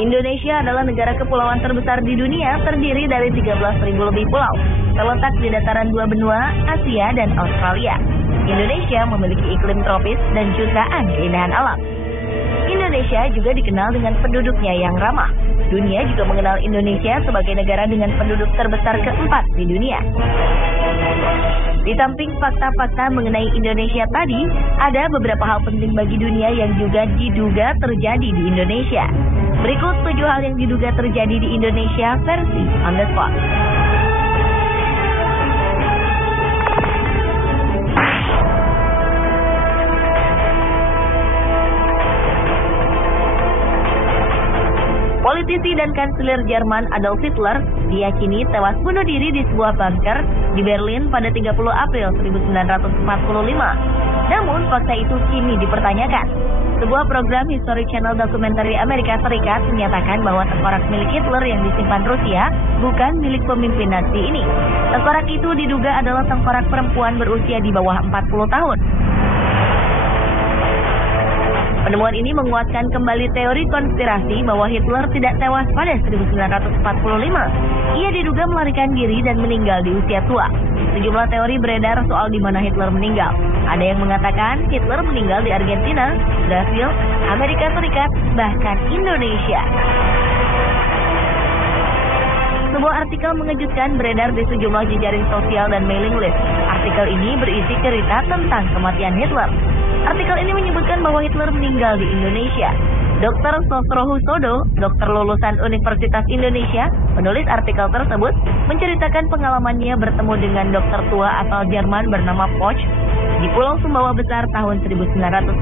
Indonesia adalah negara kepulauan terbesar di dunia, terdiri dari 13.000 lebih pulau, terletak di dataran dua benua, Asia dan Australia. Indonesia memiliki iklim tropis dan jutaan keindahan alam. Indonesia juga dikenal dengan penduduknya yang ramah. Dunia juga mengenal Indonesia sebagai negara dengan penduduk terbesar keempat di dunia. Di samping fakta-fakta mengenai Indonesia tadi, ada beberapa hal penting bagi dunia yang juga diduga terjadi di Indonesia. Berikut 7 hal yang diduga terjadi di Indonesia versi On The Spot. Politisi dan kanselir Jerman Adolf Hitler diyakini tewas bunuh diri di sebuah bunker di Berlin pada 30 April 1945. Namun fakta itu kini dipertanyakan. Sebuah program History Channel dokumenter Amerika Serikat menyatakan bahwa tengkorak milik Hitler yang disimpan Rusia bukan milik pemimpin Nazi ini. Tengkorak itu diduga adalah tengkorak perempuan berusia di bawah 40 tahun. Penemuan ini menguatkan kembali teori konspirasi bahwa Hitler tidak tewas pada 1945. Ia diduga melarikan diri dan meninggal di usia tua. Sejumlah teori beredar soal di mana Hitler meninggal. Ada yang mengatakan Hitler meninggal di Argentina, Brasil, Amerika Serikat, bahkan Indonesia. Sebuah artikel mengejutkan beredar di sejumlah jejaring sosial dan mailing list. Artikel ini berisi cerita tentang kematian Hitler. Artikel ini menyebutkan bahwa Hitler meninggal di Indonesia. Dr. Sosrohusodo, dokter lulusan Universitas Indonesia, penulis artikel tersebut, menceritakan pengalamannya bertemu dengan dokter tua asal Jerman bernama Poch di Pulau Sumbawa Besar tahun 1960.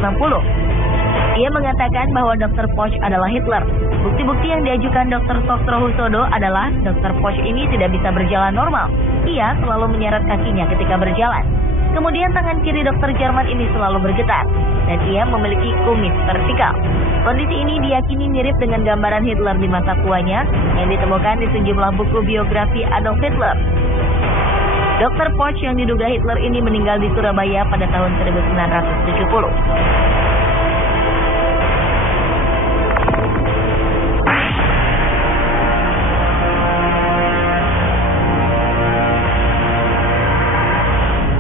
Ia mengatakan bahwa Dr. Poch adalah Hitler. Bukti-bukti yang diajukan Dr. Sosrohusodo adalah Dr. Poch ini tidak bisa berjalan normal. Ia selalu menyeret kakinya ketika berjalan. Kemudian tangan kiri dokter Jerman ini selalu bergetar, dan ia memiliki kumis vertikal. Kondisi ini diyakini mirip dengan gambaran Hitler di masa tuanya yang ditemukan di sejumlah buku biografi Adolf Hitler. Dr. Poch yang diduga Hitler ini meninggal di Surabaya pada tahun 1970.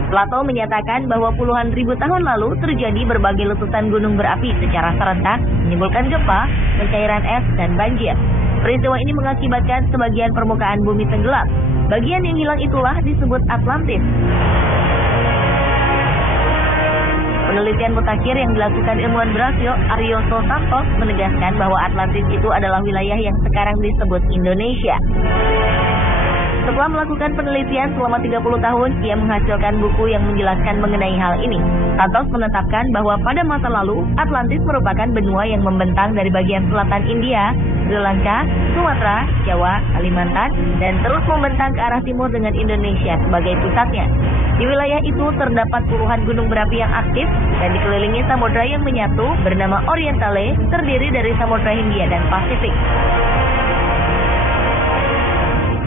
Plato menyatakan bahwa puluhan ribu tahun lalu terjadi berbagai letusan gunung berapi secara serentak, menimbulkan gempa, pencairan es, dan banjir. Peristiwa ini mengakibatkan sebagian permukaan bumi tenggelam. Bagian yang hilang itulah disebut Atlantis. Penelitian mutakhir yang dilakukan ilmuwan Brasil, Arioso Santos, menegaskan bahwa Atlantis itu adalah wilayah yang sekarang disebut Indonesia. Setelah melakukan penelitian selama 30 tahun, ia menghasilkan buku yang menjelaskan mengenai hal ini. Santos menetapkan bahwa pada masa lalu, Atlantis merupakan benua yang membentang dari bagian selatan India, Sri Lanka, Sumatera, Jawa, Kalimantan, dan terus membentang ke arah timur dengan Indonesia sebagai pusatnya. Di wilayah itu terdapat puluhan gunung berapi yang aktif dan dikelilingi samudra yang menyatu bernama Orientale, terdiri dari Samudra Hindia dan Pasifik.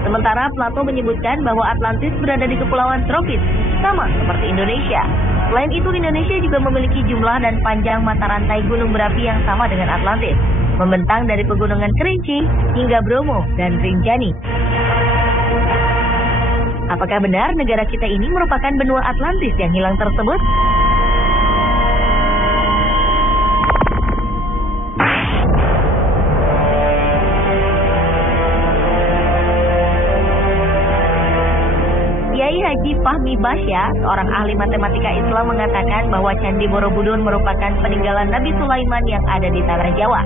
Sementara Plato menyebutkan bahwa Atlantis berada di kepulauan tropis, sama seperti Indonesia. Selain itu, Indonesia juga memiliki jumlah dan panjang mata rantai gunung berapi yang sama dengan Atlantis, membentang dari pegunungan Kerinci hingga Bromo dan Rinjani. Apakah benar negara kita ini merupakan benua Atlantis yang hilang tersebut? Haji Fahmi Basya, seorang ahli matematika Islam, mengatakan bahwa Candi Borobudur merupakan peninggalan Nabi Sulaiman yang ada di tanah Jawa.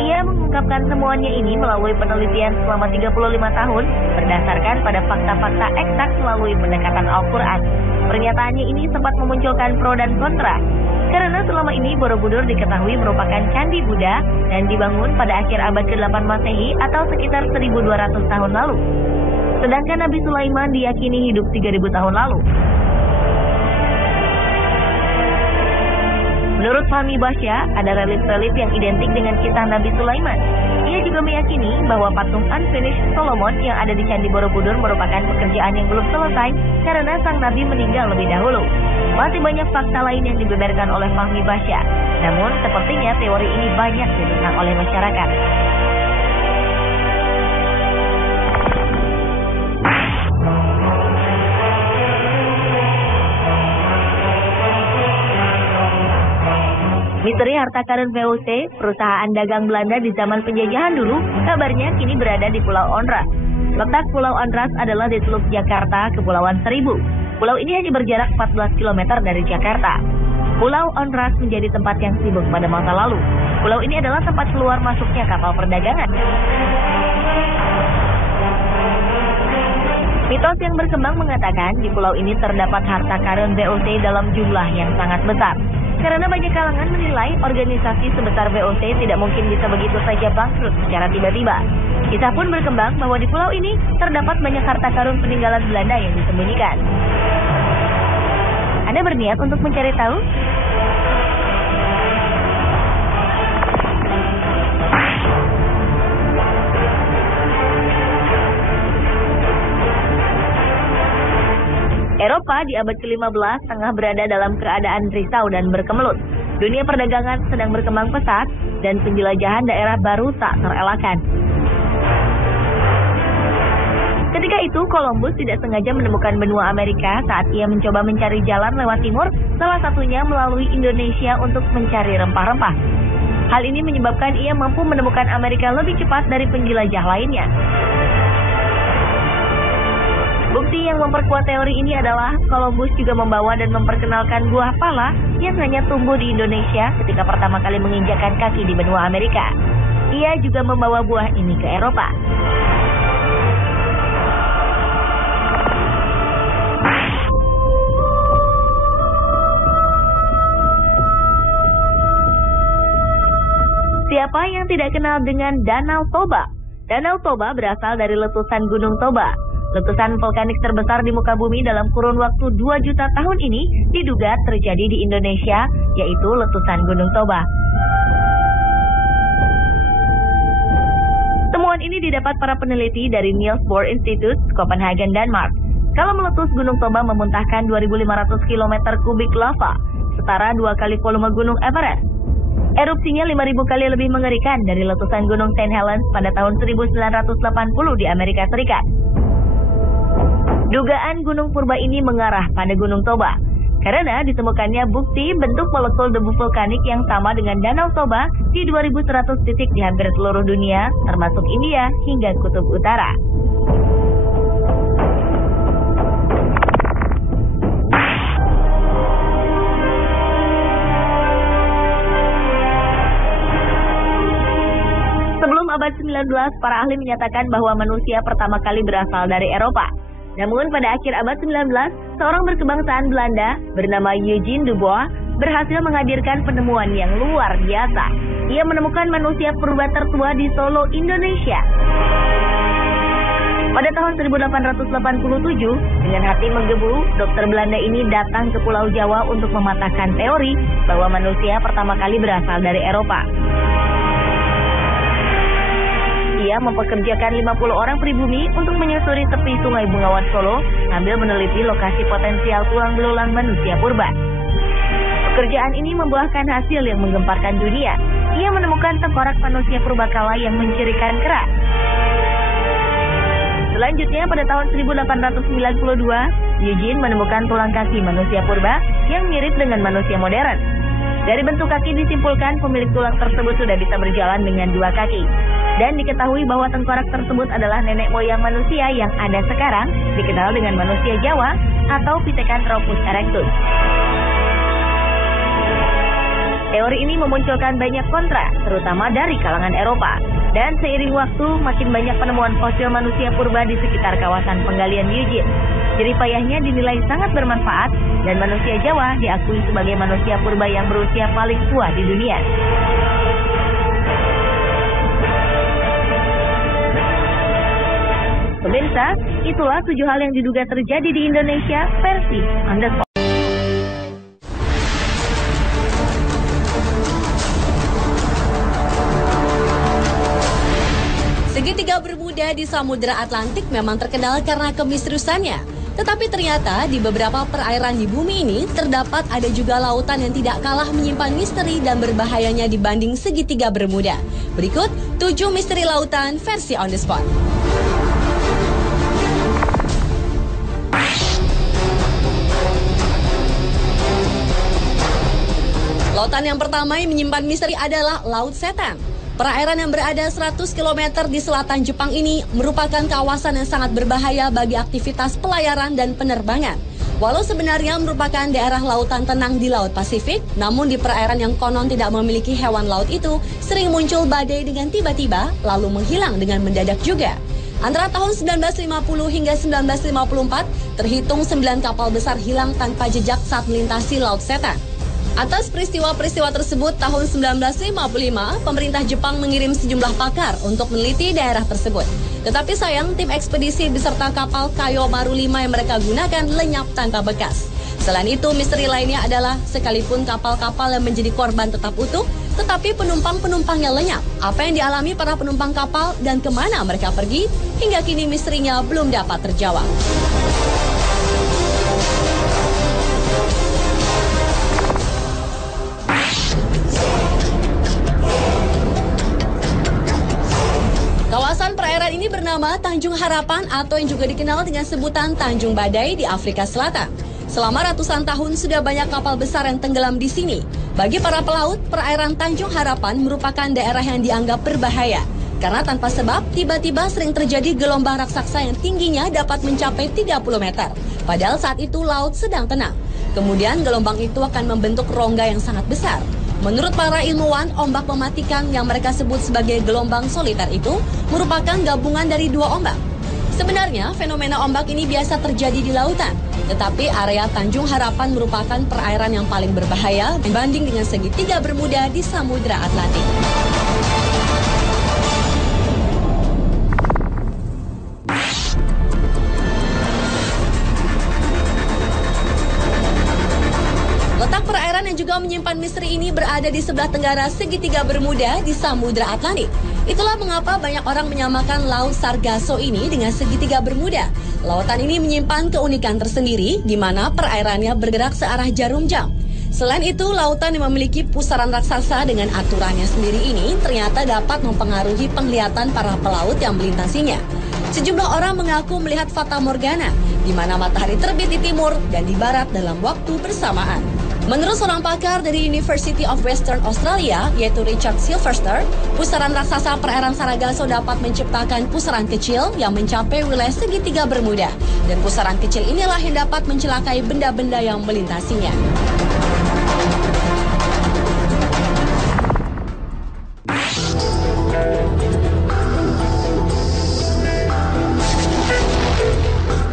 Ia mengungkapkan temuannya ini melalui penelitian selama 35 tahun berdasarkan pada fakta-fakta eksak melalui pendekatan Al-Quran. Pernyataannya ini sempat memunculkan pro dan kontra, karena selama ini Borobudur diketahui merupakan candi Buddha dan dibangun pada akhir abad ke-8 Masehi atau sekitar 1200 tahun lalu. Sedangkan Nabi Sulaiman diyakini hidup 3000 tahun lalu. Menurut Fahmi Basya, ada relief-relief yang identik dengan kisah Nabi Sulaiman. Ia juga meyakini bahwa patung Unfinished Solomon yang ada di Candi Borobudur merupakan pekerjaan yang belum selesai karena sang Nabi meninggal lebih dahulu. Masih banyak fakta lain yang dibeberkan oleh Fahmi Basya. Namun, sepertinya teori ini banyak ditentang oleh masyarakat. Misteri harta karun VOC, perusahaan dagang Belanda di zaman penjajahan dulu, kabarnya kini berada di Pulau Onrus. Letak Pulau Onrus adalah di Teluk Jakarta, Kepulauan Seribu. Pulau ini hanya berjarak 14 km dari Jakarta. Pulau Onrus menjadi tempat yang sibuk pada masa lalu. Pulau ini adalah tempat keluar masuknya kapal perdagangan. Mitos yang berkembang mengatakan di pulau ini terdapat harta karun VOC dalam jumlah yang sangat besar. Karena banyak kalangan menilai organisasi sebesar VOC tidak mungkin bisa begitu saja bangkrut secara tiba-tiba. Kisah pun berkembang bahwa di pulau ini terdapat banyak harta karun peninggalan Belanda yang disembunyikan. Anda berniat untuk mencari tahu? Eropa di abad ke-15 tengah berada dalam keadaan risau dan berkemelut. Dunia perdagangan sedang berkembang pesat dan penjelajahan daerah baru tak terelakkan. Ketika itu, Columbus tidak sengaja menemukan benua Amerika saat ia mencoba mencari jalan lewat timur, salah satunya melalui Indonesia untuk mencari rempah-rempah. Hal ini menyebabkan ia mampu menemukan Amerika lebih cepat dari penjelajah lainnya. Bukti yang memperkuat teori ini adalah Columbus juga membawa dan memperkenalkan buah pala yang hanya tumbuh di Indonesia ketika pertama kali menginjakkan kaki di benua Amerika. Ia juga membawa buah ini ke Eropa. Siapa yang tidak kenal dengan Danau Toba? Danau Toba berasal dari letusan Gunung Toba. Letusan vulkanik terbesar di muka bumi dalam kurun waktu 2 juta tahun ini diduga terjadi di Indonesia, yaitu letusan Gunung Toba. Temuan ini didapat para peneliti dari Niels Bohr Institute, Copenhagen, Denmark. Kalau meletus, Gunung Toba memuntahkan 2.500 km kubik lava, setara 2 kali volume Gunung Everest. Erupsinya 5.000 kali lebih mengerikan dari letusan Gunung St. Helens pada tahun 1980 di Amerika Serikat. Dugaan gunung purba ini mengarah pada Gunung Toba, karena ditemukannya bukti bentuk molekul debu vulkanik yang sama dengan Danau Toba di 2.100 titik di hampir seluruh dunia, termasuk India hingga Kutub Utara. Sebelum abad 19, para ahli menyatakan bahwa manusia pertama kali berasal dari Eropa. Namun pada akhir abad 19, seorang berkebangsaan Belanda bernama Eugene Dubois berhasil menghadirkan penemuan yang luar biasa. Ia menemukan manusia purba tertua di Solo, Indonesia. Pada tahun 1887, dengan hati menggebu, dokter Belanda ini datang ke Pulau Jawa untuk mematahkan teori bahwa manusia pertama kali berasal dari Eropa. Ia mempekerjakan 50 orang pribumi untuk menyusuri tepi Sungai Bengawan Solo sambil meneliti lokasi potensial tulang belulang manusia purba. Pekerjaan ini membuahkan hasil yang menggemparkan dunia. Ia menemukan tengkorak manusia purbakala yang mencirikan kerak. Selanjutnya pada tahun 1892, Eugene menemukan tulang kaki manusia purba yang mirip dengan manusia modern. Dari bentuk kaki disimpulkan pemilik tulang tersebut sudah bisa berjalan dengan 2 kaki. Dan diketahui bahwa tengkorak tersebut adalah nenek moyang manusia yang ada sekarang, dikenal dengan manusia Jawa atau Pithecanthropus erectus. Teori ini memunculkan banyak kontra, terutama dari kalangan Eropa. Dan seiring waktu, makin banyak penemuan fosil manusia purba di sekitar kawasan penggalian Eugene. Jeripayahnya dinilai sangat bermanfaat, dan manusia Jawa diakui sebagai manusia purba yang berusia paling tua di dunia. Pemirsa, itulah 7 hal yang diduga terjadi di Indonesia versi On The Spot. Segitiga Bermuda di Samudra Atlantik memang terkenal karena kemisteriusannya. Tetapi ternyata di beberapa perairan di bumi ini terdapat ada juga lautan yang tidak kalah menyimpan misteri dan berbahayanya dibanding Segitiga Bermuda. Berikut 7 misteri lautan versi on the spot. Lautan yang pertama yang menyimpan misteri adalah Laut Setan. Perairan yang berada 100 km di selatan Jepang ini merupakan kawasan yang sangat berbahaya bagi aktivitas pelayaran dan penerbangan. Walau sebenarnya merupakan daerah lautan tenang di Laut Pasifik, namun di perairan yang konon tidak memiliki hewan laut itu, sering muncul badai dengan tiba-tiba, lalu menghilang dengan mendadak juga. Antara tahun 1950 hingga 1954, terhitung 9 kapal besar hilang tanpa jejak saat melintasi Laut Setan. Atas peristiwa-peristiwa tersebut, tahun 1955, pemerintah Jepang mengirim sejumlah pakar untuk meneliti daerah tersebut. Tetapi sayang, tim ekspedisi beserta kapal Kayo Maru 5 yang mereka gunakan lenyap tanpa bekas. Selain itu, misteri lainnya adalah sekalipun kapal-kapal yang menjadi korban tetap utuh, tetapi penumpang-penumpangnya lenyap. Apa yang dialami para penumpang kapal dan kemana mereka pergi, hingga kini misterinya belum dapat terjawab. Kawasan perairan ini bernama Tanjung Harapan atau yang juga dikenal dengan sebutan Tanjung Badai di Afrika Selatan. Selama ratusan tahun sudah banyak kapal besar yang tenggelam di sini. Bagi para pelaut, perairan Tanjung Harapan merupakan daerah yang dianggap berbahaya. Karena tanpa sebab, tiba-tiba sering terjadi gelombang raksasa yang tingginya dapat mencapai 30 meter. Padahal saat itu laut sedang tenang. Kemudian gelombang itu akan membentuk rongga yang sangat besar. Menurut para ilmuwan, ombak mematikan yang mereka sebut sebagai gelombang soliter itu merupakan gabungan dari 2 ombak. Sebenarnya, fenomena ombak ini biasa terjadi di lautan. Tetapi area Tanjung Harapan merupakan perairan yang paling berbahaya dibanding dengan Segitiga Bermuda di Samudra Atlantik. Letak perairan yang juga menyimpan misteri ini berada di sebelah tenggara Segitiga Bermuda di Samudra Atlantik. Itulah mengapa banyak orang menyamakan Laut Sargasso ini dengan Segitiga Bermuda. Lautan ini menyimpan keunikan tersendiri di mana perairannya bergerak searah jarum jam. Selain itu, lautan yang memiliki pusaran raksasa dengan aturannya sendiri ini ternyata dapat mempengaruhi penglihatan para pelaut yang melintasinya. Sejumlah orang mengaku melihat fata morgana, di mana matahari terbit di timur dan di barat dalam waktu bersamaan. Menurut seorang pakar dari University of Western Australia, yaitu Richard Silverster, pusaran raksasa perairan Sargasso dapat menciptakan pusaran kecil yang mencapai wilayah Segitiga Bermuda. Dan pusaran kecil inilah yang dapat mencelakai benda-benda yang melintasinya.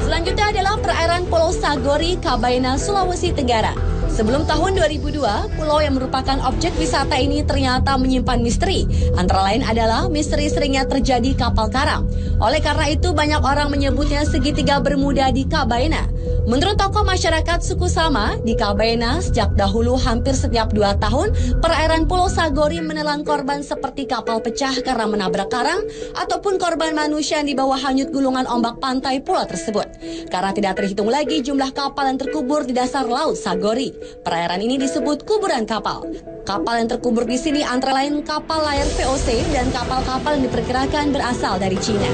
Selanjutnya adalah perairan Pulau Sagori, Kabaena, Sulawesi Tenggara. Sebelum tahun 2002, pulau yang merupakan objek wisata ini ternyata menyimpan misteri. Antara lain adalah misteri seringnya terjadi kapal karam. Oleh karena itu, banyak orang menyebutnya Segitiga Bermuda di Kabaena. Menurut tokoh masyarakat suku Sama, di Kabaena sejak dahulu hampir setiap 2 tahun, perairan Pulau Sagori menelan korban seperti kapal pecah karena menabrak karang, ataupun korban manusia yang dibawa hanyut gulungan ombak pantai pulau tersebut. Karena tidak terhitung lagi jumlah kapal yang terkubur di dasar Laut Sagori. Perairan ini disebut kuburan kapal. Kapal yang terkubur di sini antara lain kapal layar VOC dan kapal-kapal yang diperkirakan berasal dari Cina.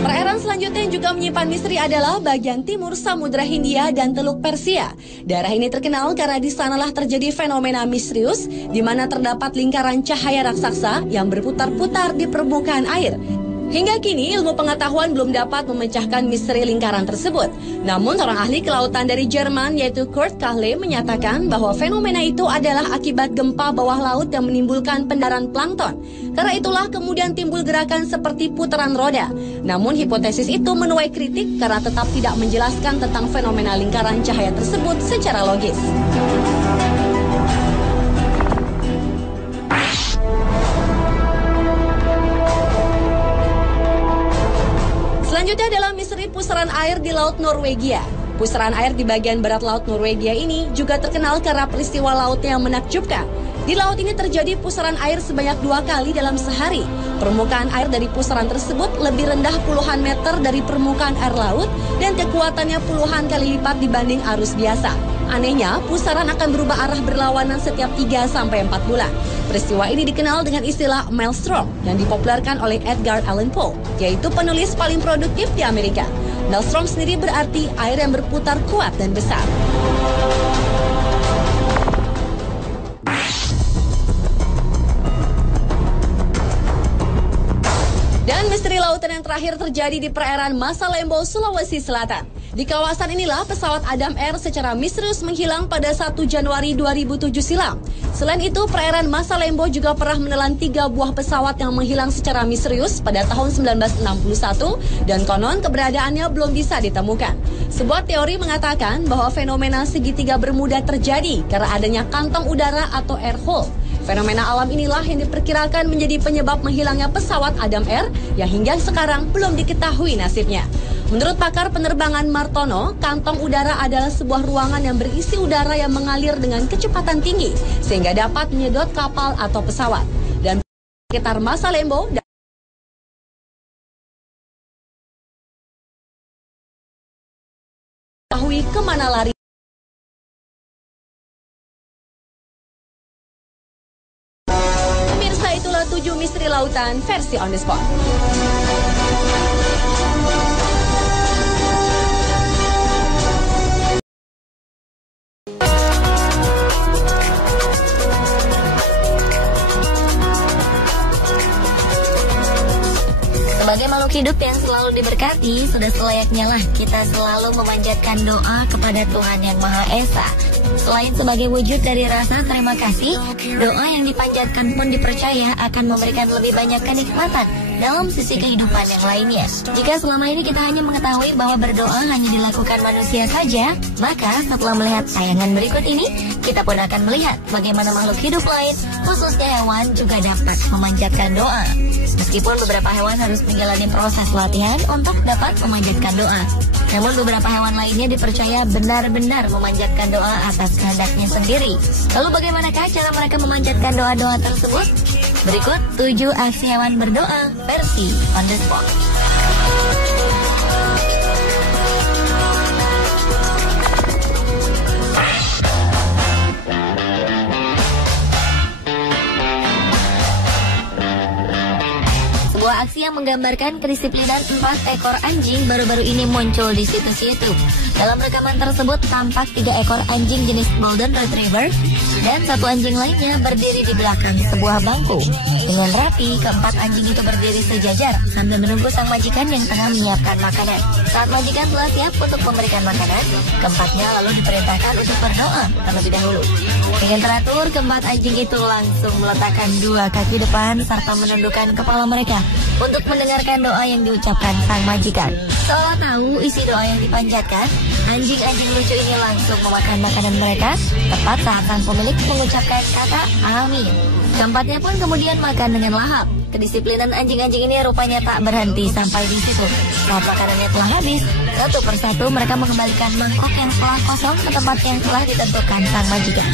Perairan selanjutnya yang juga menyimpan misteri adalah bagian timur Samudra Hindia dan Teluk Persia. Daerah ini terkenal karena di sanalah terjadi fenomena misterius di mana terdapat lingkaran cahaya raksasa yang berputar-putar di permukaan air. Hingga kini, ilmu pengetahuan belum dapat memecahkan misteri lingkaran tersebut. Namun, seorang ahli kelautan dari Jerman, yaitu Kurt Kahle, menyatakan bahwa fenomena itu adalah akibat gempa bawah laut yang menimbulkan pendaran plankton. Karena itulah kemudian timbul gerakan seperti putaran roda. Namun, hipotesis itu menuai kritik karena tetap tidak menjelaskan tentang fenomena lingkaran cahaya tersebut secara logis. Selanjutnya adalah misteri pusaran air di Laut Norwegia. Pusaran air di bagian barat laut Norwegia ini juga terkenal karena peristiwa lautnya yang menakjubkan. Di laut ini terjadi pusaran air sebanyak 2 kali dalam sehari. Permukaan air dari pusaran tersebut lebih rendah puluhan meter dari permukaan air laut dan kekuatannya puluhan kali lipat dibanding arus biasa. Anehnya, pusaran akan berubah arah berlawanan setiap 3-4 bulan. Peristiwa ini dikenal dengan istilah maelstrom yang dipopulerkan oleh Edgar Allan Poe, yaitu penulis paling produktif di Amerika. Maelstrom sendiri berarti air yang berputar kuat dan besar. Dan misteri lautan yang terakhir terjadi di perairan Masalembo, Sulawesi Selatan. Di kawasan inilah pesawat Adam Air secara misterius menghilang pada 1 Januari 2007 silam. Selain itu, perairan Masalembo juga pernah menelan 3 buah pesawat yang menghilang secara misterius pada tahun 1961 dan konon keberadaannya belum bisa ditemukan. Sebuah teori mengatakan bahwa fenomena segitiga Bermuda terjadi karena adanya kantong udara atau air hole. Fenomena alam inilah yang diperkirakan menjadi penyebab menghilangnya pesawat Adam Air yang hingga sekarang belum diketahui nasibnya. Menurut pakar penerbangan Martono, kantong udara adalah sebuah ruangan yang berisi udara yang mengalir dengan kecepatan tinggi sehingga dapat menyedot kapal atau pesawat. Dan sekitar Masalembo ketahui kemana lari. Pemirsa, itulah 7 misteri lautan versi On The Spot. Sebagai makhluk hidup yang selalu diberkati, sudah selayaknya lah kita selalu memanjatkan doa kepada Tuhan Yang Maha Esa. Selain sebagai wujud dari rasa terima kasih, doa yang dipanjatkan pun dipercaya akan memberikan lebih banyak kenikmatan dalam sisi kehidupan yang lainnya. Jika selama ini kita hanya mengetahui bahwa berdoa hanya dilakukan manusia saja, maka setelah melihat tayangan berikut ini, kita pun akan melihat bagaimana makhluk hidup lain, khususnya hewan, juga dapat memanjatkan doa. Meskipun beberapa hewan harus menjalani proses latihan untuk dapat memanjatkan doa, namun beberapa hewan lainnya dipercaya benar-benar memanjatkan doa atas kehendaknya sendiri. Lalu bagaimanakah cara mereka memanjatkan doa-doa tersebut? Berikut 7 aksi hewan berdoa versi On The Spot. Sebuah aksi yang menggambarkan kedisiplinan 4 ekor anjing baru-baru ini muncul di situs YouTube. Dalam rekaman tersebut tampak 3 ekor anjing jenis Golden Retriever dan 1 anjing lainnya berdiri di belakang sebuah bangku. Dengan rapi, keempat anjing itu berdiri sejajar sambil menunggu sang majikan yang tengah menyiapkan makanan. Saat majikan telah siap untuk memberikan makanan, keempatnya lalu diperintahkan untuk berdoa terlebih dahulu. Dengan teratur, keempat anjing itu langsung meletakkan 2 kaki depan serta menundukkan kepala mereka untuk mendengarkan doa yang diucapkan sang majikan. Seolah tahu isi doa yang dipanjatkan, anjing-anjing lucu ini langsung memakan makanan mereka tepat saat sang pemilik mengucapkan kata amin. Keempatnya pun kemudian makan dengan lahap. Kedisiplinan anjing-anjing ini rupanya tak berhenti sampai di situ. Saat makanannya telah habis, satu persatu mereka mengembalikan mangkok yang telah kosong ke tempat yang telah ditentukan sang majikan.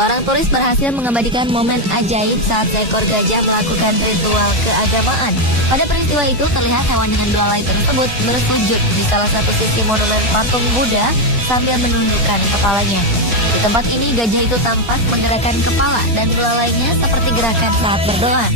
Seorang turis berhasil mengabadikan momen ajaib saat seekor gajah melakukan ritual keagamaan. Pada peristiwa itu terlihat hewan dengan belalai tersebut bersujud di salah satu sisi monumen patung Buddha sambil menundukkan kepalanya. Di tempat ini gajah itu tampak menggerakkan kepala dan belalainya seperti gerakan saat berdoa.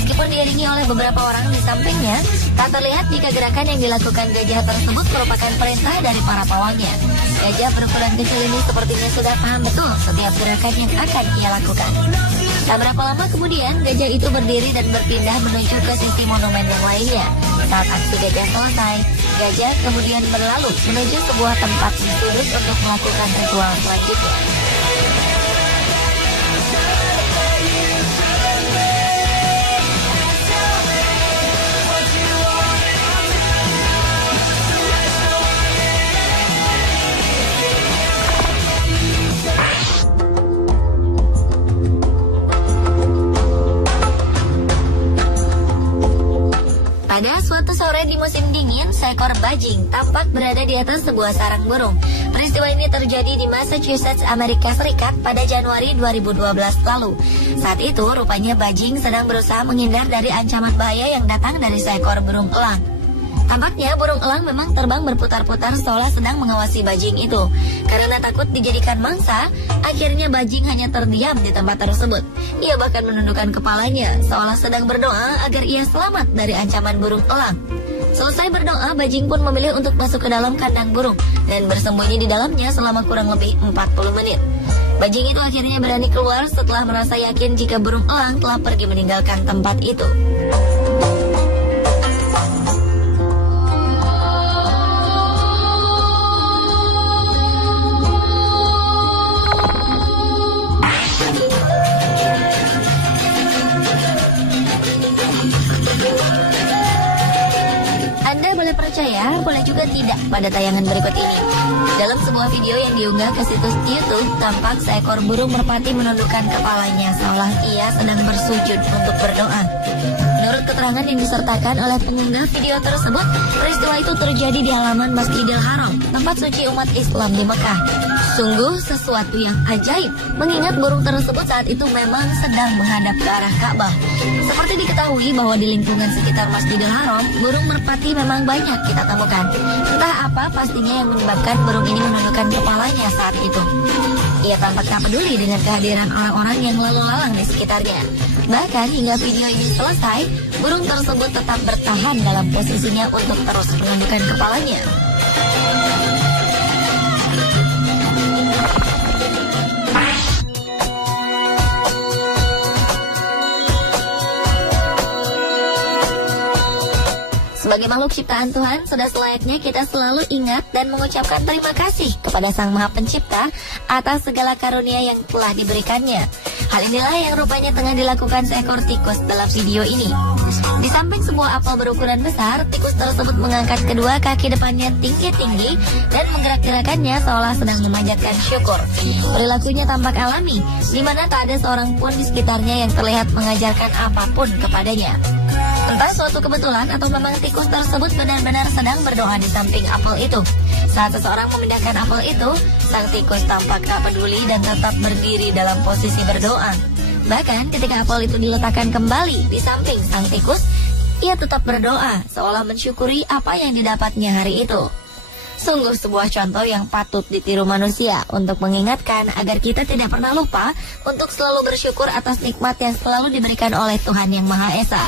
Meskipun diiringi oleh beberapa orang di sampingnya, tak terlihat jika gerakan yang dilakukan gajah tersebut merupakan perintah dari para pawangnya. Gajah berukuran kecil ini sepertinya sudah paham betul setiap gerakan yang akan ia lakukan. Tak berapa lama kemudian, gajah itu berdiri dan berpindah menuju ke sisi monumen yang lainnya. Saat aksi gajah selesai, gajah kemudian berlalu menuju sebuah tempat di sudut untuk melakukan ritual selanjutnya. Pada suatu sore di musim dingin, seekor bajing tampak berada di atas sebuah sarang burung. Peristiwa ini terjadi di Massachusetts, Amerika Serikat pada Januari 2012 lalu. Saat itu, rupanya bajing sedang berusaha menghindar dari ancaman bahaya yang datang dari seekor burung elang. Tampaknya burung elang memang terbang berputar-putar seolah sedang mengawasi bajing itu. Karena takut dijadikan mangsa, akhirnya bajing hanya terdiam di tempat tersebut. Ia bahkan menundukkan kepalanya seolah sedang berdoa agar ia selamat dari ancaman burung elang. Selesai berdoa, bajing pun memilih untuk masuk ke dalam kandang burung dan bersembunyi di dalamnya selama kurang lebih 40 menit. Bajing itu akhirnya berani keluar setelah merasa yakin jika burung elang telah pergi meninggalkan tempat itu. Anda boleh percaya, boleh juga tidak pada tayangan berikut ini. Dalam sebuah video yang diunggah ke situs YouTube, tampak seekor burung merpati menundukkan kepalanya seolah ia sedang bersujud untuk berdoa. Menurut keterangan yang disertakan oleh pengunggah video tersebut, peristiwa itu terjadi di halaman Masjidil Haram, tempat suci umat Islam di Mekah. Sungguh sesuatu yang ajaib, mengingat burung tersebut saat itu memang sedang menghadap ke arah Ka'bah. Seperti diketahui bahwa di lingkungan sekitar Masjidil Haram, burung merpati memang banyak kita temukan. Entah apa pastinya yang menyebabkan burung ini menundukkan kepalanya saat itu. Ia tampak tak peduli dengan kehadiran orang-orang yang lalu lalang di sekitarnya. Bahkan hingga video ini selesai, burung tersebut tetap bertahan dalam posisinya untuk terus menundukkan kepalanya. Sebagai makhluk ciptaan Tuhan, sudah selayaknya kita selalu ingat dan mengucapkan terima kasih kepada Sang Maha Pencipta atas segala karunia yang telah diberikannya. Hal inilah yang rupanya tengah dilakukan seekor tikus dalam video ini. Di samping sebuah apel berukuran besar, tikus tersebut mengangkat kedua kaki depannya tinggi-tinggi dan menggerak-gerakannya seolah sedang memanjatkan syukur. Perilakunya tampak alami, di mana tak ada seorang pun di sekitarnya yang terlihat mengajarkan apapun kepadanya. Entah suatu kebetulan atau memang tikus tersebut benar-benar sedang berdoa di samping apel itu. Saat seseorang memindahkan apel itu, sang tikus tampak tak peduli dan tetap berdiri dalam posisi berdoa. Bahkan ketika apel itu diletakkan kembali di samping sang tikus, ia tetap berdoa seolah mensyukuri apa yang didapatnya hari itu. Sungguh sebuah contoh yang patut ditiru manusia untuk mengingatkan agar kita tidak pernah lupa untuk selalu bersyukur atas nikmat yang selalu diberikan oleh Tuhan Yang Maha Esa.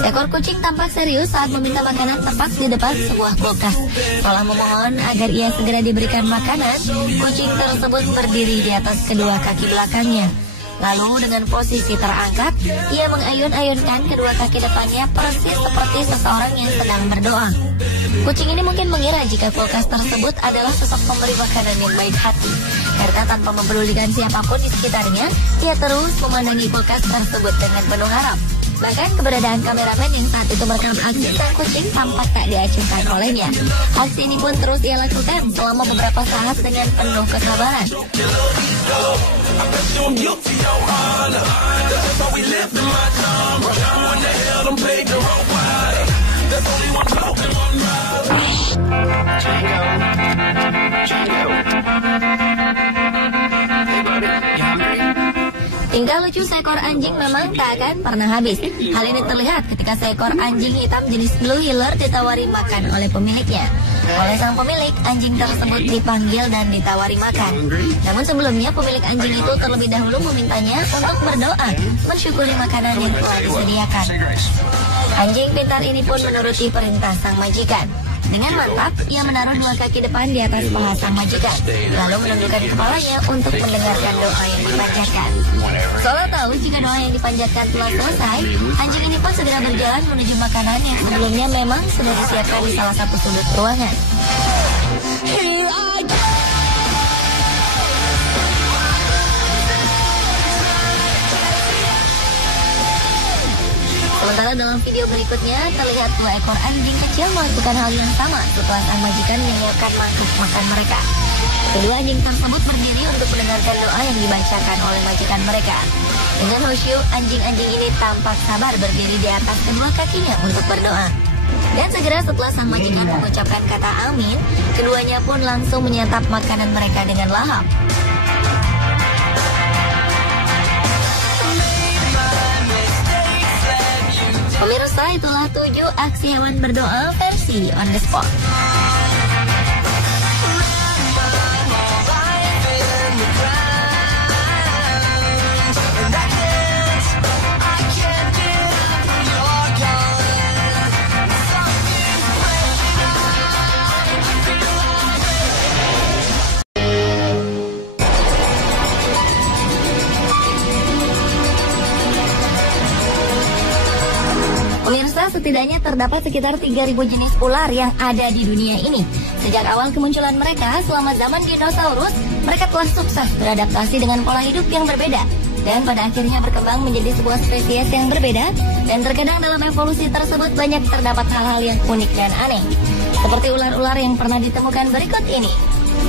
Seekor kucing tampak serius saat meminta makanan tepat di depan sebuah kulkas. Setelah memohon agar ia segera diberikan makanan, kucing tersebut berdiri di atas kedua kaki belakangnya. Lalu dengan posisi terangkat, ia mengayun-ayunkan kedua kaki depannya persis seperti seseorang yang sedang berdoa. Kucing ini mungkin mengira jika kulkas tersebut adalah sosok pemberi makanan yang baik hati. Karena tanpa mempedulikan siapapun di sekitarnya, ia terus memandangi kulkas tersebut dengan penuh harap. Bahkan keberadaan kameramen yang saat itu merekam aksi sang kucing tampak tak diacuhkan olehnya. Aksi ini pun terus ia lakukan selama beberapa saat dengan penuh kesabaran. Tingkah lucu seekor anjing memang tak akan pernah habis. Hal ini terlihat ketika seekor anjing hitam jenis Blue Heeler ditawari makan oleh pemiliknya. Oleh sang pemilik, anjing tersebut dipanggil dan ditawari makan. Namun sebelumnya pemilik anjing itu terlebih dahulu memintanya untuk berdoa, mensyukuri makanan yang telah disediakan. Anjing pintar ini pun menuruti perintah sang majikan. Dengan mantap, ia menaruh dua kaki depan di atas paha sang majikan, lalu menundukkan kepalanya untuk mendengarkan doa yang dipanjatkan. Seolah tahu jika doa yang dipanjatkan telah selesai, anjing ini pun segera berjalan menuju makanan yang sebelumnya memang sudah disiapkan di salah satu sudut ruangan. Sementara dalam video berikutnya terlihat 2 ekor anjing kecil melakukan hal yang sama setelah sang majikan menyiapkan mangkuk makan mereka. Kedua anjing tersebut berdiri untuk mendengarkan doa yang dibacakan oleh majikan mereka. Dengan khusyuk, anjing-anjing ini tampak sabar berdiri di atas kedua kakinya untuk berdoa. Dan segera setelah sang majikan mengucapkan kata amin, keduanya pun langsung menyantap makanan mereka dengan lahap. Pemirsa, itulah 7 aksi hewan berdoa versi on the spot. Pemirsa, setidaknya terdapat sekitar 3.000 jenis ular yang ada di dunia ini. Sejak awal kemunculan mereka, selama zaman dinosaurus, mereka telah sukses beradaptasi dengan pola hidup yang berbeda. Dan pada akhirnya berkembang menjadi sebuah spesies yang berbeda. Dan terkadang dalam evolusi tersebut banyak terdapat hal-hal yang unik dan aneh. Seperti ular-ular yang pernah ditemukan berikut ini.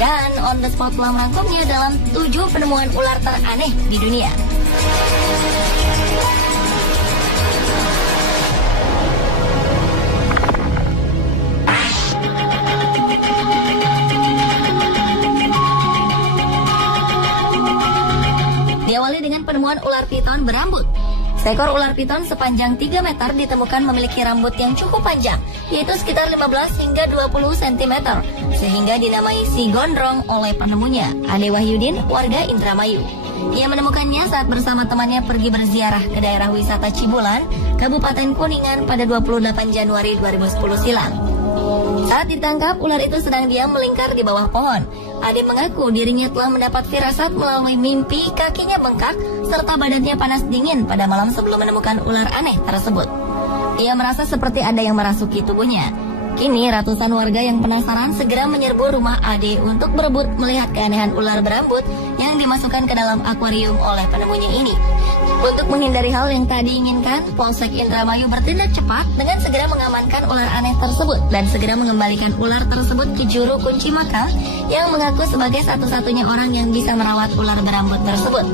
Dan on the spot telah merangkumnya dalam 7 penemuan ular teraneh di dunia. Diawali dengan penemuan ular piton berambut. Seekor ular piton sepanjang 3 meter ditemukan memiliki rambut yang cukup panjang, yaitu sekitar 15 hingga 20 cm, sehingga dinamai si gondrong oleh penemunya, Ade Wahyudin, warga Indramayu. Ia menemukannya saat bersama temannya pergi berziarah ke daerah wisata Cibulan, Kabupaten Kuningan pada 28 Januari 2010 silam. Saat ditangkap, ular itu sedang diam melingkar di bawah pohon. Ade mengaku dirinya telah mendapat firasat melalui mimpi kakinya bengkak serta badannya panas dingin pada malam sebelum menemukan ular aneh tersebut. Ia merasa seperti ada yang merasuki tubuhnya. Kini ratusan warga yang penasaran segera menyerbu rumah Ade untuk berebut melihat keanehan ular berambut yang dimasukkan ke dalam akuarium oleh penemunya ini. Untuk menghindari hal yang tak diinginkan, Polsek Indramayu bertindak cepat dengan segera mengamankan ular aneh tersebut dan segera mengembalikan ular tersebut ke juru kunci makam yang mengaku sebagai satu-satunya orang yang bisa merawat ular berambut tersebut.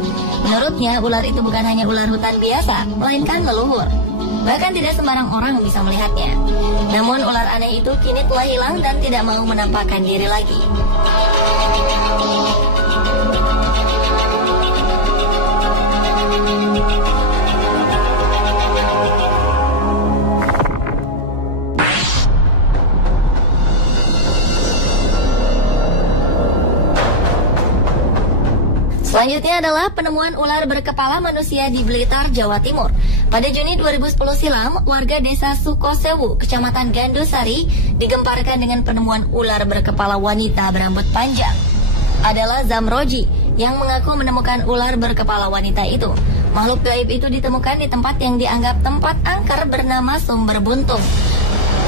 Menurutnya, ular itu bukan hanya ular hutan biasa, melainkan leluhur. Bahkan tidak sembarang orang bisa melihatnya. Namun ular aneh itu kini telah hilang dan tidak mau menampakkan diri lagi. Selanjutnya adalah penemuan ular berkepala manusia di Blitar, Jawa Timur. Pada Juni 2010 silam, warga desa Sukosewu, Kecamatan Gandusari, digemparkan dengan penemuan ular berkepala wanita berambut panjang. Adalah Zamroji yang mengaku menemukan ular berkepala wanita itu. Makhluk gaib itu ditemukan di tempat yang dianggap tempat angker bernama Sumber Buntung.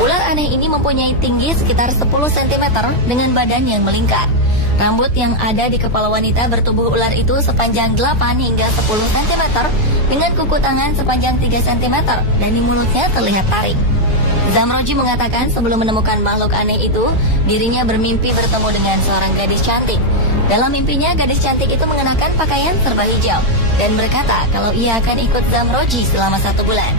Ular aneh ini mempunyai tinggi sekitar 10 cm dengan badan yang melingkar. Rambut yang ada di kepala wanita bertubuh ular itu sepanjang 8 hingga 10 cm dengan kuku tangan sepanjang 3 cm dan di mulutnya terlihat taring. Zamroji mengatakan sebelum menemukan makhluk aneh itu, dirinya bermimpi bertemu dengan seorang gadis cantik. Dalam mimpinya, gadis cantik itu mengenakan pakaian serba hijau dan berkata kalau ia akan ikut Zamroji selama 1 bulan.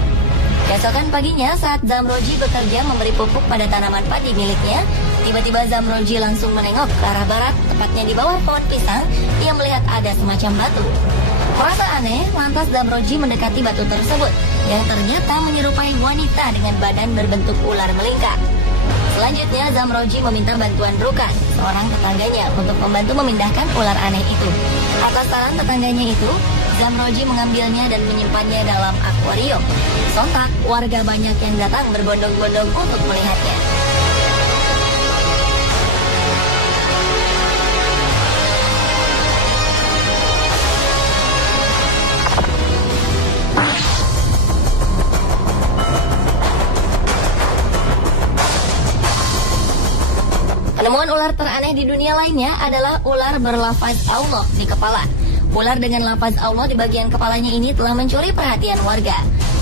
Keesokan paginya, saat Zamroji bekerja memberi pupuk pada tanaman padi miliknya, tiba-tiba Zamroji langsung menengok ke arah barat, tepatnya di bawah pohon pisang. Ia melihat ada semacam batu. Merasa aneh, lantas Zamroji mendekati batu tersebut, yang ternyata menyerupai wanita dengan badan berbentuk ular melingkar. Selanjutnya, Zamroji meminta bantuan Rukan, seorang tetangganya, untuk membantu memindahkan ular aneh itu. Atas saran tetangganya itu, Zamroji mengambilnya dan menyimpannya dalam akuarium. Sontak, warga banyak yang datang berbondong-bondong untuk melihatnya. Penemuan ular teraneh di dunia lainnya adalah ular berlafaz Allah di kepala. Ular dengan lafaz Allah di bagian kepalanya ini telah mencuri perhatian warga.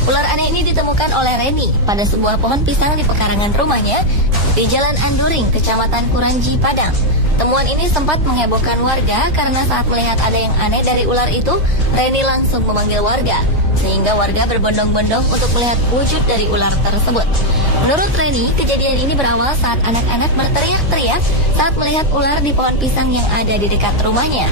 Ular aneh ini ditemukan oleh Reni pada sebuah pohon pisang di pekarangan rumahnya di Jalan Anduring, Kecamatan Kuranji, Padang. Temuan ini sempat menghebohkan warga karena saat melihat ada yang aneh dari ular itu, Reni langsung memanggil warga, sehingga warga berbondong-bondong untuk melihat wujud dari ular tersebut. Menurut Reni, kejadian ini berawal saat anak-anak berteriak-teriak saat melihat ular di pohon pisang yang ada di dekat rumahnya.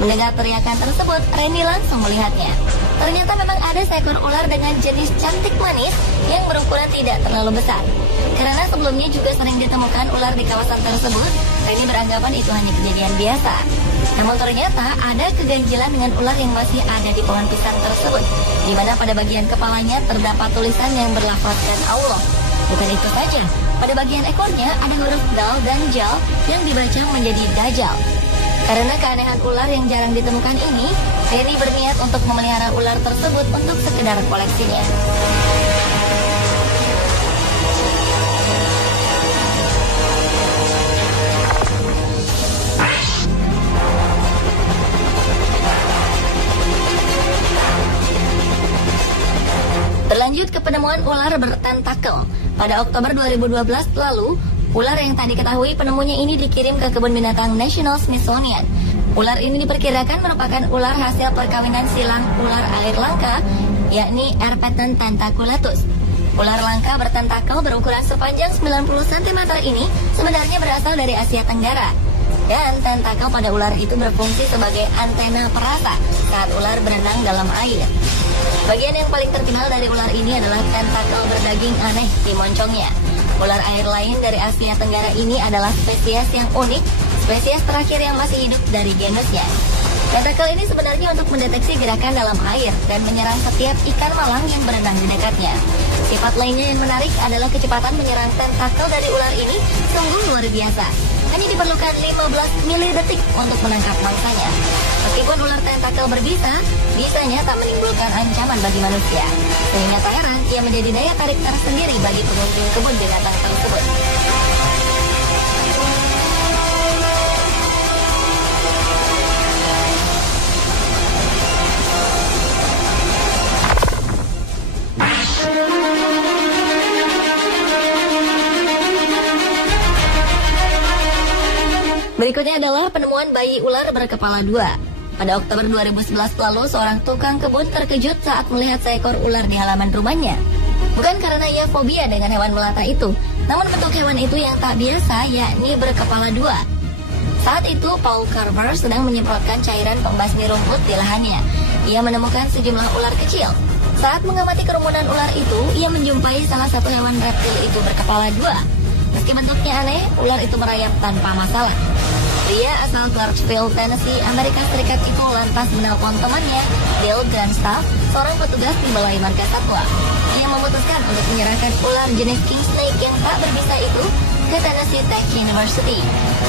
Mendengar teriakan tersebut, Reni langsung melihatnya. Ternyata memang ada seekor ular dengan jenis cantik manis yang berukuran tidak terlalu besar. Karena sebelumnya juga sering ditemukan ular di kawasan tersebut, Reni beranggapan itu hanya kejadian biasa. Namun ternyata ada keganjilan dengan ular yang masih ada di pohon pisang tersebut, di mana pada bagian kepalanya terdapat tulisan yang berlafazkan Allah. Bukan itu saja, pada bagian ekornya ada huruf dal dan jal yang dibaca menjadi Dajjal. Karena keanehan ular yang jarang ditemukan ini, Reni berniat untuk memelihara ular tersebut untuk sekedar koleksinya. Berlanjut ke penemuan ular bertentakel. Pada Oktober 2012 lalu, ular yang tak diketahui penemunya ini dikirim ke kebun binatang National Smithsonian. Ular ini diperkirakan merupakan ular hasil perkawinan silang ular air langka, yakni Erpeton tentaculatus. Ular langka bertentakel berukuran sepanjang 90 cm ini sebenarnya berasal dari Asia Tenggara. Dan tentakel pada ular itu berfungsi sebagai antena perasa saat ular berenang dalam air. Bagian yang paling terkenal dari ular ini adalah tentakel berdaging aneh di moncongnya. Ular air lain dari Asia Tenggara ini adalah spesies yang unik, spesies terakhir yang masih hidup dari genusnya. Tentakel ini sebenarnya untuk mendeteksi gerakan dalam air dan menyerang setiap ikan malang yang berenang di dekatnya. Sifat lainnya yang menarik adalah kecepatan menyerang tentakel dari ular ini sungguh luar biasa. Hanya diperlukan 15 milidetik untuk menangkap mangsanya. Meskipun ular tentakel berbisa, bisanya tak menimbulkan ancaman bagi manusia. Sehingga tak heran ia menjadi daya tarik tersendiri bagi pengunjung kebun binatang tersebut. Berikutnya adalah penemuan bayi ular berkepala dua. Pada Oktober 2011 lalu, seorang tukang kebun terkejut saat melihat seekor ular di halaman rumahnya. Bukan karena ia fobia dengan hewan melata itu, namun bentuk hewan itu yang tak biasa, yakni berkepala dua. Saat itu, Paul Carver sedang menyemprotkan cairan pembasmi rumput di lahannya. Ia menemukan sejumlah ular kecil. Saat mengamati kerumunan ular itu, ia menjumpai salah satu hewan reptil itu berkepala dua. Meski bentuknya aneh, ular itu merayap tanpa masalah. Pria asal Clarksville, Tennessee, Amerika Serikat itu lantas menelpon temannya, Bill Grandstaff, seorang petugas di Balai Marga Satwa. Ia memutuskan untuk menyerahkan ular jenis king snake yang tak berbisa itu ke Tennessee Tech University.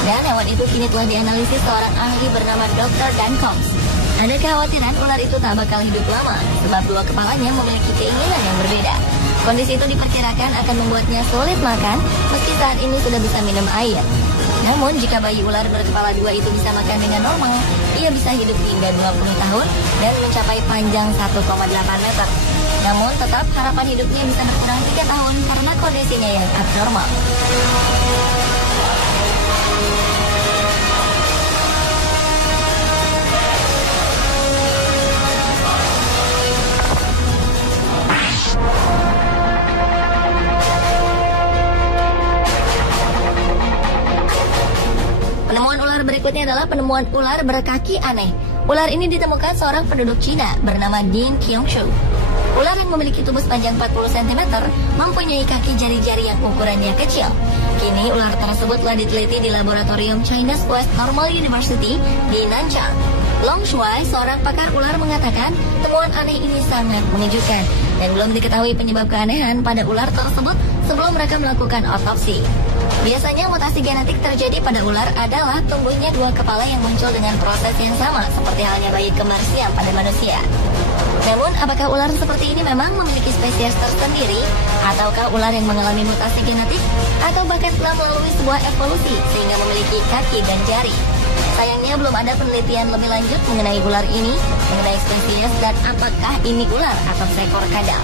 Dan hewan itu kini telah dianalisis seorang ahli bernama Dr. Dan Combs. Ada kekhawatiran ular itu tak bakal hidup lama, sebab dua kepalanya memiliki keinginan yang berbeda. Kondisi itu diperkirakan akan membuatnya sulit makan, meski saat ini sudah bisa minum air. Namun, jika bayi ular berkepala dua itu bisa makan dengan normal, ia bisa hidup hingga 20 tahun dan mencapai panjang 1,8 meter. Namun, tetap harapan hidupnya bisa berkurang 3 tahun karena kondisinya yang abnormal. Penemuan ular berikutnya adalah penemuan ular berkaki aneh. Ular ini ditemukan seorang penduduk Cina bernama Ding Qiangshu. Ular yang memiliki tubuh sepanjang 40 cm mempunyai kaki jari-jari yang ukurannya kecil. Kini ular tersebut telah diteliti di laboratorium China's West Normal University di Nanchang. Long Shuai, seorang pakar ular, mengatakan temuan aneh ini sangat mengejutkan dan belum diketahui penyebab keanehan pada ular tersebut sebelum mereka melakukan otopsi. Biasanya mutasi genetik terjadi pada ular adalah tumbuhnya dua kepala yang muncul dengan proses yang sama seperti halnya bayi kembar siam pada manusia. Namun, apakah ular seperti ini memang memiliki spesies tersendiri? Ataukah ular yang mengalami mutasi genetik? Atau bahkan telah melalui sebuah evolusi sehingga memiliki kaki dan jari? Sayangnya belum ada penelitian lebih lanjut mengenai ular ini, mengenai spesies dan apakah ini ular atau seekor kadal.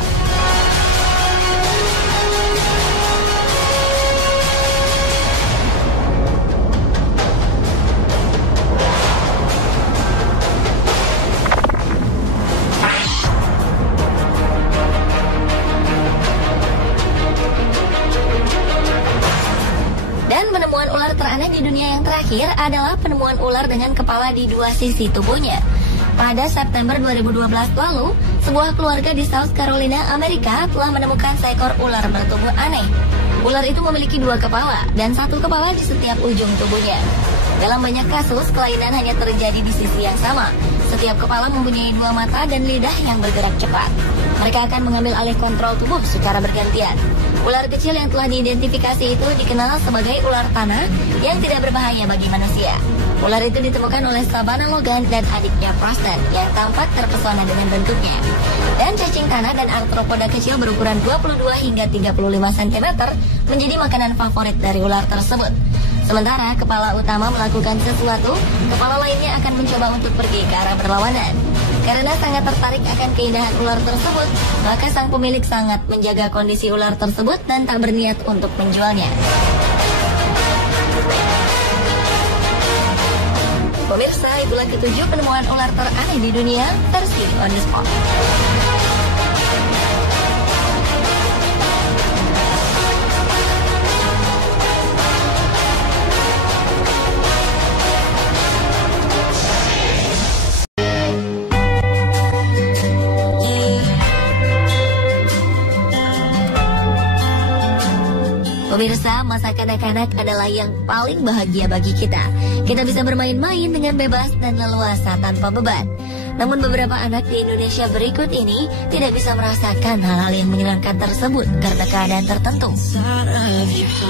Penemuan ular teraneh di dunia yang terakhir adalah penemuan ular dengan kepala di dua sisi tubuhnya. Pada September 2012 lalu, sebuah keluarga di South Carolina, Amerika telah menemukan seekor ular bertubuh aneh. Ular itu memiliki dua kepala dan satu kepala di setiap ujung tubuhnya. Dalam banyak kasus, kelainan hanya terjadi di sisi yang sama. Setiap kepala mempunyai dua mata dan lidah yang bergerak cepat. Mereka akan mengambil alih kontrol tubuh secara bergantian. Ular kecil yang telah diidentifikasi itu dikenal sebagai ular tanah yang tidak berbahaya bagi manusia. Ular itu ditemukan oleh Savannah Logan dan adiknya Preston yang tampak terpesona dengan bentuknya. Dan cacing tanah dan arthropoda kecil berukuran 22 hingga 35 cm menjadi makanan favorit dari ular tersebut. Sementara kepala utama melakukan sesuatu, kepala lainnya akan mencoba untuk pergi ke arah berlawanan. Karena sangat tertarik akan keindahan ular tersebut, maka sang pemilik sangat menjaga kondisi ular tersebut dan tak berniat untuk menjualnya. Pemirsa, itulah ketujuh penemuan ular teraneh di dunia versi On The Spot. Pemirsa, masa kanak-kanak adalah yang paling bahagia bagi kita. Kita bisa bermain-main dengan bebas dan leluasa tanpa beban. Namun beberapa anak di Indonesia berikut ini tidak bisa merasakan hal-hal yang menyenangkan tersebut karena keadaan tertentu.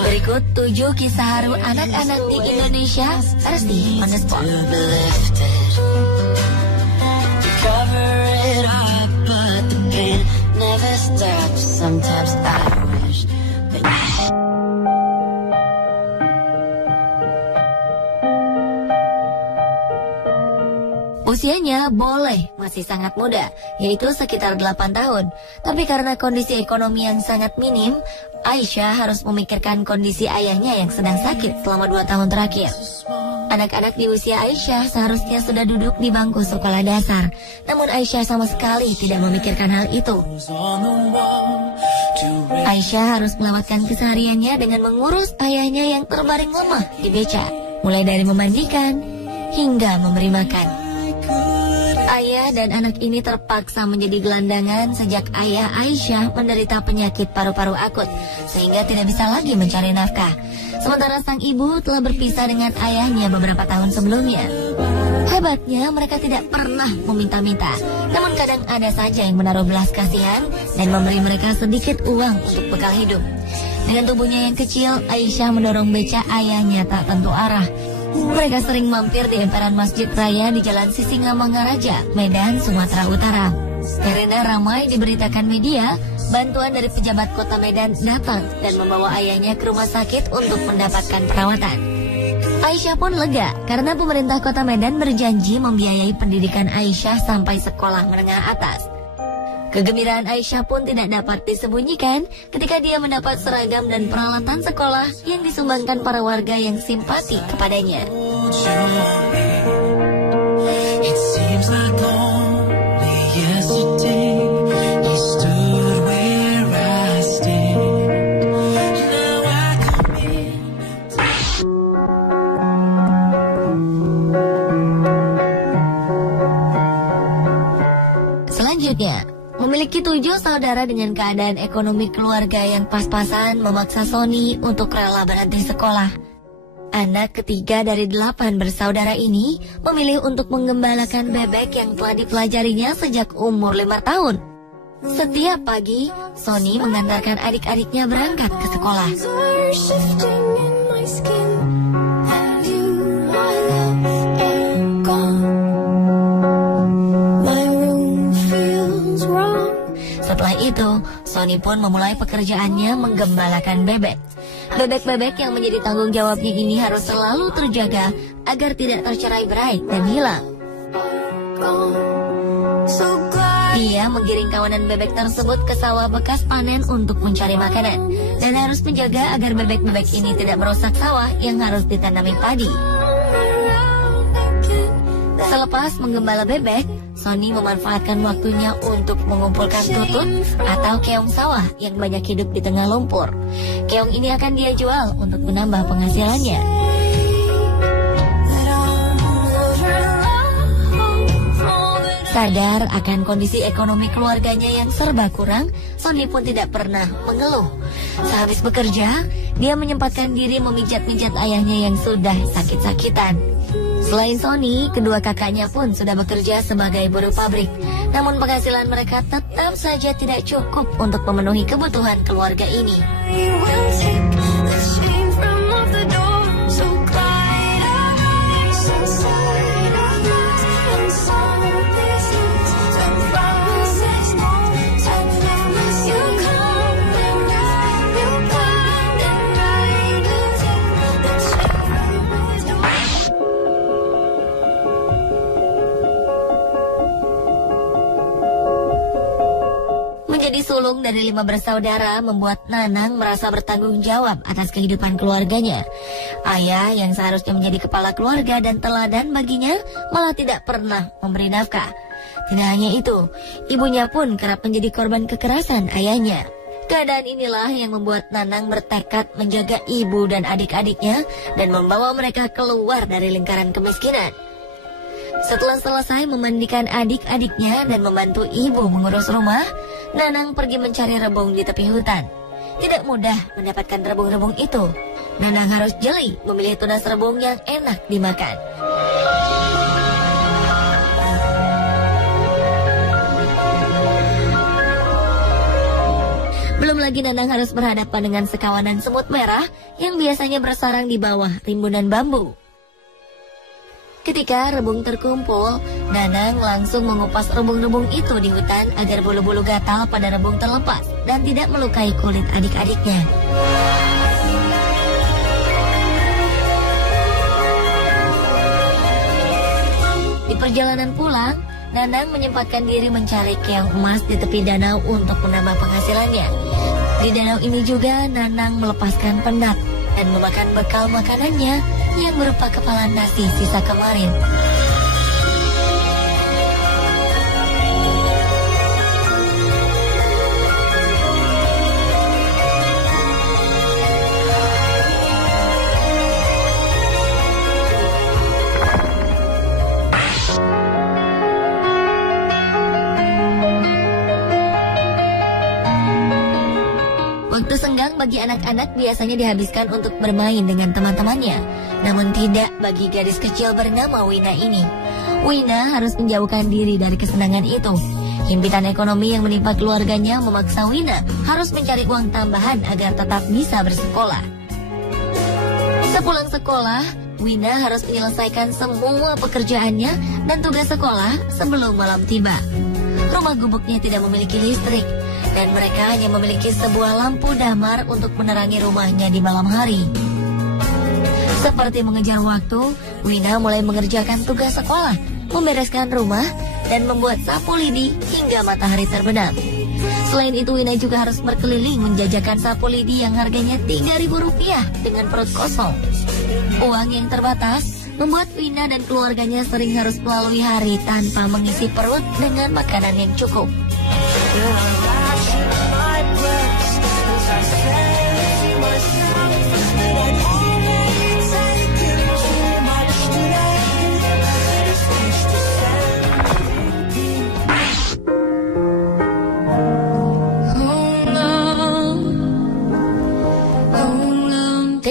Berikut 7 kisah haru anak-anak di Indonesia versi On The Spot. Usianya boleh masih sangat muda, yaitu sekitar 8 tahun. Tapi karena kondisi ekonomi yang sangat minim, Aisyah harus memikirkan kondisi ayahnya yang sedang sakit selama 2 tahun terakhir. Anak-anak di usia Aisyah seharusnya sudah duduk di bangku sekolah dasar. Namun Aisyah sama sekali tidak memikirkan hal itu. Aisyah harus melewatkan kesehariannya dengan mengurus ayahnya yang terbaring lemah di beca. Mulai dari memandikan hingga memberi makan. Ayah dan anak ini terpaksa menjadi gelandangan sejak ayah Aisyah menderita penyakit paru-paru akut, sehingga tidak bisa lagi mencari nafkah. Sementara sang ibu telah berpisah dengan ayahnya beberapa tahun sebelumnya. Hebatnya mereka tidak pernah meminta-minta, namun kadang ada saja yang menaruh belas kasihan dan memberi mereka sedikit uang untuk bekal hidup. Dengan tubuhnya yang kecil, Aisyah mendorong beca ayahnya tak tentu arah. Mereka sering mampir di emperan Masjid Raya di Jalan Sisingamangaraja, Medan, Sumatera Utara. Karena ramai diberitakan media, bantuan dari pejabat kota Medan datang dan membawa ayahnya ke rumah sakit untuk mendapatkan perawatan. Aisyah pun lega karena pemerintah kota Medan berjanji membiayai pendidikan Aisyah sampai sekolah menengah atas. Kegembiraan Aisyah pun tidak dapat disembunyikan ketika dia mendapat seragam dan peralatan sekolah yang disumbangkan para warga yang simpati kepadanya. Selanjutnya, memiliki 7 saudara dengan keadaan ekonomi keluarga yang pas-pasan memaksa Sony untuk rela berhenti sekolah. Anak ketiga dari 8 bersaudara ini memilih untuk menggembalakan bebek yang telah dipelajarinya sejak umur 5 tahun. Setiap pagi, Sony mengantarkan adik-adiknya berangkat ke sekolah. Setelah itu, Sony pun memulai pekerjaannya menggembalakan bebek. Bebek-bebek yang menjadi tanggung jawabnya ini harus selalu terjaga agar tidak tercerai-berai dan hilang. Dia menggiring kawanan bebek tersebut ke sawah bekas panen untuk mencari makanan, dan harus menjaga agar bebek-bebek ini tidak merusak sawah yang harus ditanami padi. Selepas menggembala bebek, Sony memanfaatkan waktunya untuk mengumpulkan tutut atau keong sawah yang banyak hidup di tengah lumpur. Keong ini akan dia jual untuk menambah penghasilannya. Sadar akan kondisi ekonomi keluarganya yang serba kurang, Sony pun tidak pernah mengeluh. Sehabis bekerja, dia menyempatkan diri memijat-mijat ayahnya yang sudah sakit-sakitan. Selain Sony, kedua kakaknya pun sudah bekerja sebagai buruh pabrik. Namun penghasilan mereka tetap saja tidak cukup untuk memenuhi kebutuhan keluarga ini. Menjadi sulung dari 5 bersaudara membuat Nanang merasa bertanggung jawab atas kehidupan keluarganya. Ayah yang seharusnya menjadi kepala keluarga dan teladan baginya malah tidak pernah memberi nafkah. Tidak hanya itu, ibunya pun kerap menjadi korban kekerasan ayahnya. Keadaan inilah yang membuat Nanang bertekad menjaga ibu dan adik-adiknya dan membawa mereka keluar dari lingkaran kemiskinan. Setelah selesai memandikan adik-adiknya dan membantu ibu mengurus rumah, Nanang pergi mencari rebung di tepi hutan. Tidak mudah mendapatkan rebung-rebung itu. Nanang harus jeli memilih tunas rebung yang enak dimakan. Belum lagi Nanang harus berhadapan dengan sekawanan semut merah yang biasanya bersarang di bawah rimbunan bambu. Ketika rebung terkumpul, Nanang langsung mengupas rebung-rebung itu di hutan agar bulu-bulu gatal pada rebung terlepas dan tidak melukai kulit adik-adiknya. Di perjalanan pulang, Nanang menyempatkan diri mencari keong emas di tepi danau untuk menambah penghasilannya. Di danau ini juga Nanang melepaskan penat dan memakan bekal makanannya yang berupa kepala nasi sisa kemarin. Waktu senggang bagi anak-anak biasanya dihabiskan untuk bermain dengan teman-temannya. Namun tidak bagi gadis kecil bernama Wina ini. Wina harus menjauhkan diri dari kesenangan itu. Himpitan ekonomi yang menimpa keluarganya memaksa Wina harus mencari uang tambahan agar tetap bisa bersekolah. Sepulang sekolah, Wina harus menyelesaikan semua pekerjaannya dan tugas sekolah sebelum malam tiba. Rumah gubuknya tidak memiliki listrik dan mereka hanya memiliki sebuah lampu damar untuk menerangi rumahnya di malam hari. Seperti mengejar waktu, Wina mulai mengerjakan tugas sekolah, membereskan rumah, dan membuat sapu lidi hingga matahari terbenam. Selain itu, Wina juga harus berkeliling menjajakan sapu lidi yang harganya Rp3.000 dengan perut kosong. Uang yang terbatas membuat Wina dan keluarganya sering harus melalui hari tanpa mengisi perut dengan makanan yang cukup.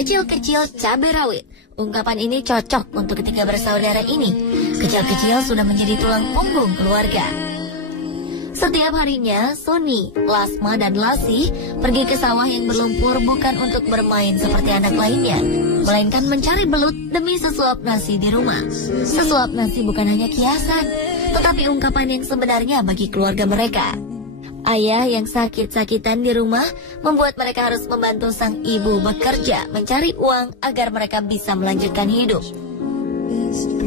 Kecil-kecil cabai rawit. Ungkapan ini cocok untuk ketiga bersaudara ini. Kecil-kecil sudah menjadi tulang punggung keluarga. Setiap harinya, Sony, Lasma, dan Lasih pergi ke sawah yang berlumpur bukan untuk bermain seperti anak lainnya, melainkan mencari belut demi sesuap nasi di rumah. Sesuap nasi bukan hanya kiasan, tetapi ungkapan yang sebenarnya bagi keluarga mereka. Ayah yang sakit-sakitan di rumah membuat mereka harus membantu sang ibu bekerja mencari uang agar mereka bisa melanjutkan hidup.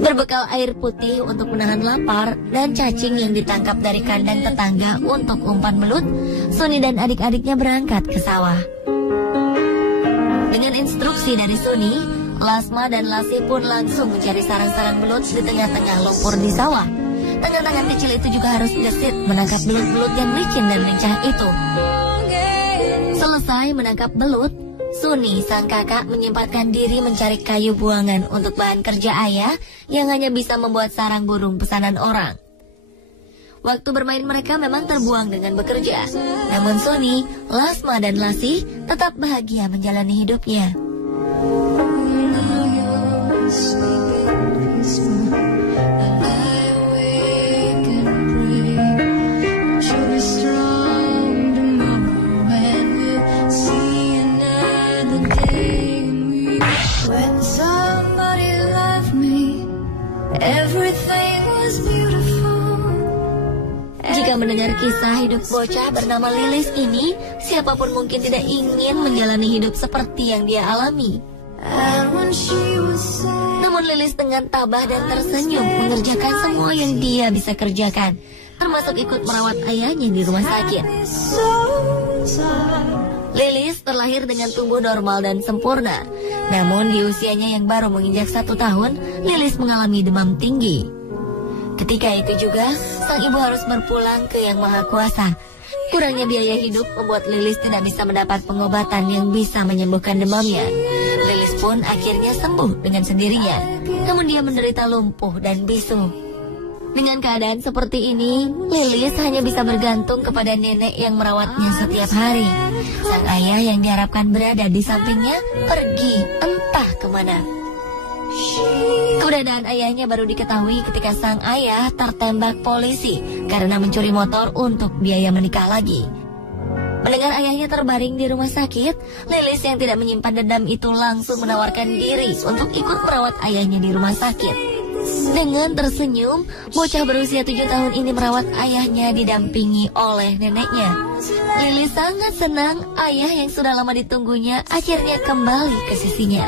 Berbekal air putih untuk menahan lapar dan cacing yang ditangkap dari kandang tetangga untuk umpan belut, Sony dan adik-adiknya berangkat ke sawah. Dengan instruksi dari Sony, Lasma dan Lasih pun langsung mencari sarang-sarang belut di tengah-tengah lumpur di sawah. Tangan-tangan kecil itu juga harus gesit menangkap belut-belut yang licin dan lincah itu. Selesai menangkap belut, Suni, sang kakak, menyempatkan diri mencari kayu buangan untuk bahan kerja ayah yang hanya bisa membuat sarang burung pesanan orang. Waktu bermain mereka memang terbuang dengan bekerja. Namun Suni, Lasma, dan Lasih tetap bahagia menjalani hidupnya. Jika mendengar kisah hidup bocah bernama Lilis ini, siapapun mungkin tidak ingin menjalani hidup seperti yang dia alami. Namun Lilis dengan tabah dan tersenyum mengerjakan semua yang dia bisa kerjakan, termasuk ikut merawat ayahnya di rumah sakit. Lilis terlahir dengan tubuh normal dan sempurna. Namun di usianya yang baru menginjak 1 tahun, Lilis mengalami demam tinggi. Ketika itu juga, sang ibu harus berpulang ke Yang Maha Kuasa. Kurangnya biaya hidup membuat Lilis tidak bisa mendapat pengobatan yang bisa menyembuhkan demamnya. Lilis pun akhirnya sembuh dengan sendirinya. Namun dia menderita lumpuh dan bisu. Dengan keadaan seperti ini, Lilis hanya bisa bergantung kepada nenek yang merawatnya setiap hari. Sang ayah yang diharapkan berada di sampingnya pergi entah kemana. Keberadaan ayahnya baru diketahui ketika sang ayah tertembak polisi karena mencuri motor untuk biaya menikah lagi. Mendengar ayahnya terbaring di rumah sakit, Lilis yang tidak menyimpan dendam itu langsung menawarkan diri untuk ikut merawat ayahnya di rumah sakit. Dengan tersenyum, bocah berusia 7 tahun ini merawat ayahnya didampingi oleh neneknya. Lilis sangat senang ayah yang sudah lama ditunggunya akhirnya kembali ke sisinya.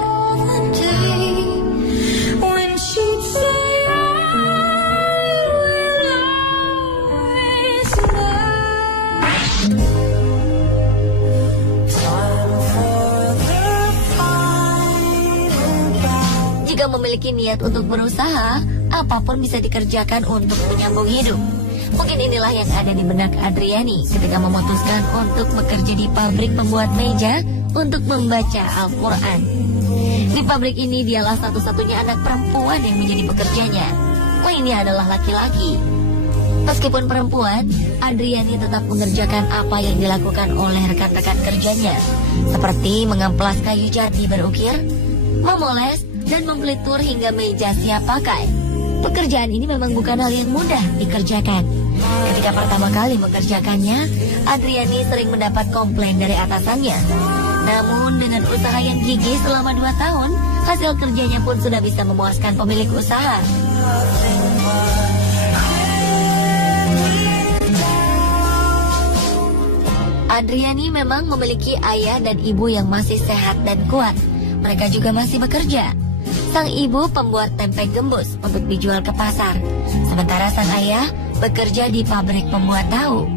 Jika memiliki niat untuk berusaha, apapun bisa dikerjakan untuk menyambung hidup. Mungkin inilah yang ada di benak Adriani ketika memutuskan untuk bekerja di pabrik pembuat meja untuk membaca Al-Quran. Di pabrik ini dialah satu-satunya anak perempuan yang menjadi pekerjanya. Lainnya adalah laki-laki. Meskipun perempuan, Adriani tetap mengerjakan apa yang dilakukan oleh rekan-rekan kerjanya, seperti mengamplas kayu jati berukir, memoles, dan mempelitur hingga meja siap pakai. Pekerjaan ini memang bukan hal yang mudah dikerjakan. Ketika pertama kali mengerjakannya, Adriani sering mendapat komplain dari atasannya. Namun dengan usaha yang gigih selama 2 tahun, hasil kerjanya pun sudah bisa memuaskan pemilik usaha. Adriani memang memiliki ayah dan ibu yang masih sehat dan kuat. Mereka juga masih bekerja. Sang ibu pembuat tempe gembus untuk dijual ke pasar, sementara sang ayah bekerja di pabrik pembuat tahu.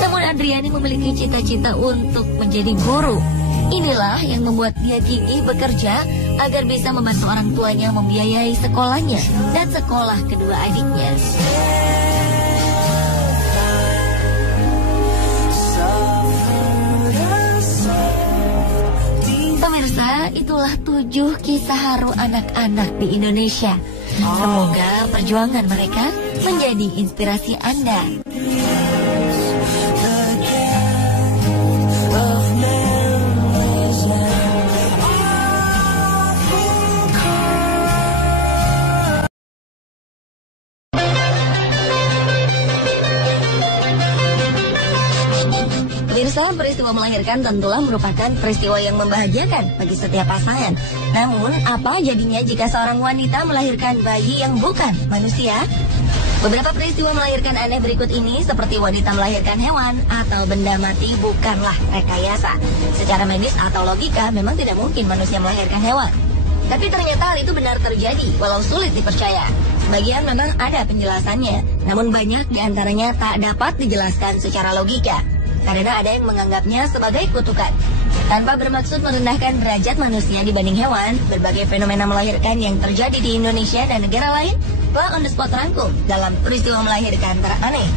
Namun Adriani memiliki cita-cita untuk menjadi guru. Inilah yang membuat dia gigih bekerja agar bisa membantu orang tuanya membiayai sekolahnya dan sekolah kedua adiknya. Pemirsa, itulah 7 kisah haru anak-anak di Indonesia. Semoga perjuangan mereka menjadi inspirasi Anda. Pemirsa, peristiwa melahirkan tentulah merupakan peristiwa yang membahagiakan bagi setiap pasangan. Namun, apa jadinya jika seorang wanita melahirkan bayi yang bukan manusia? Beberapa peristiwa melahirkan aneh berikut ini, seperti wanita melahirkan hewan atau benda mati, bukanlah rekayasa. Secara medis atau logika, memang tidak mungkin manusia melahirkan hewan. Tapi ternyata hal itu benar terjadi, walau sulit dipercaya. Sebagian memang ada penjelasannya, namun banyak diantaranya tak dapat dijelaskan secara logika. karena ada yang menganggapnya sebagai kutukan. Tanpa bermaksud merendahkan derajat manusia dibanding hewan, berbagai fenomena melahirkan yang terjadi di Indonesia dan negara lain telah on the spot rangkum dalam peristiwa melahirkan teraneh.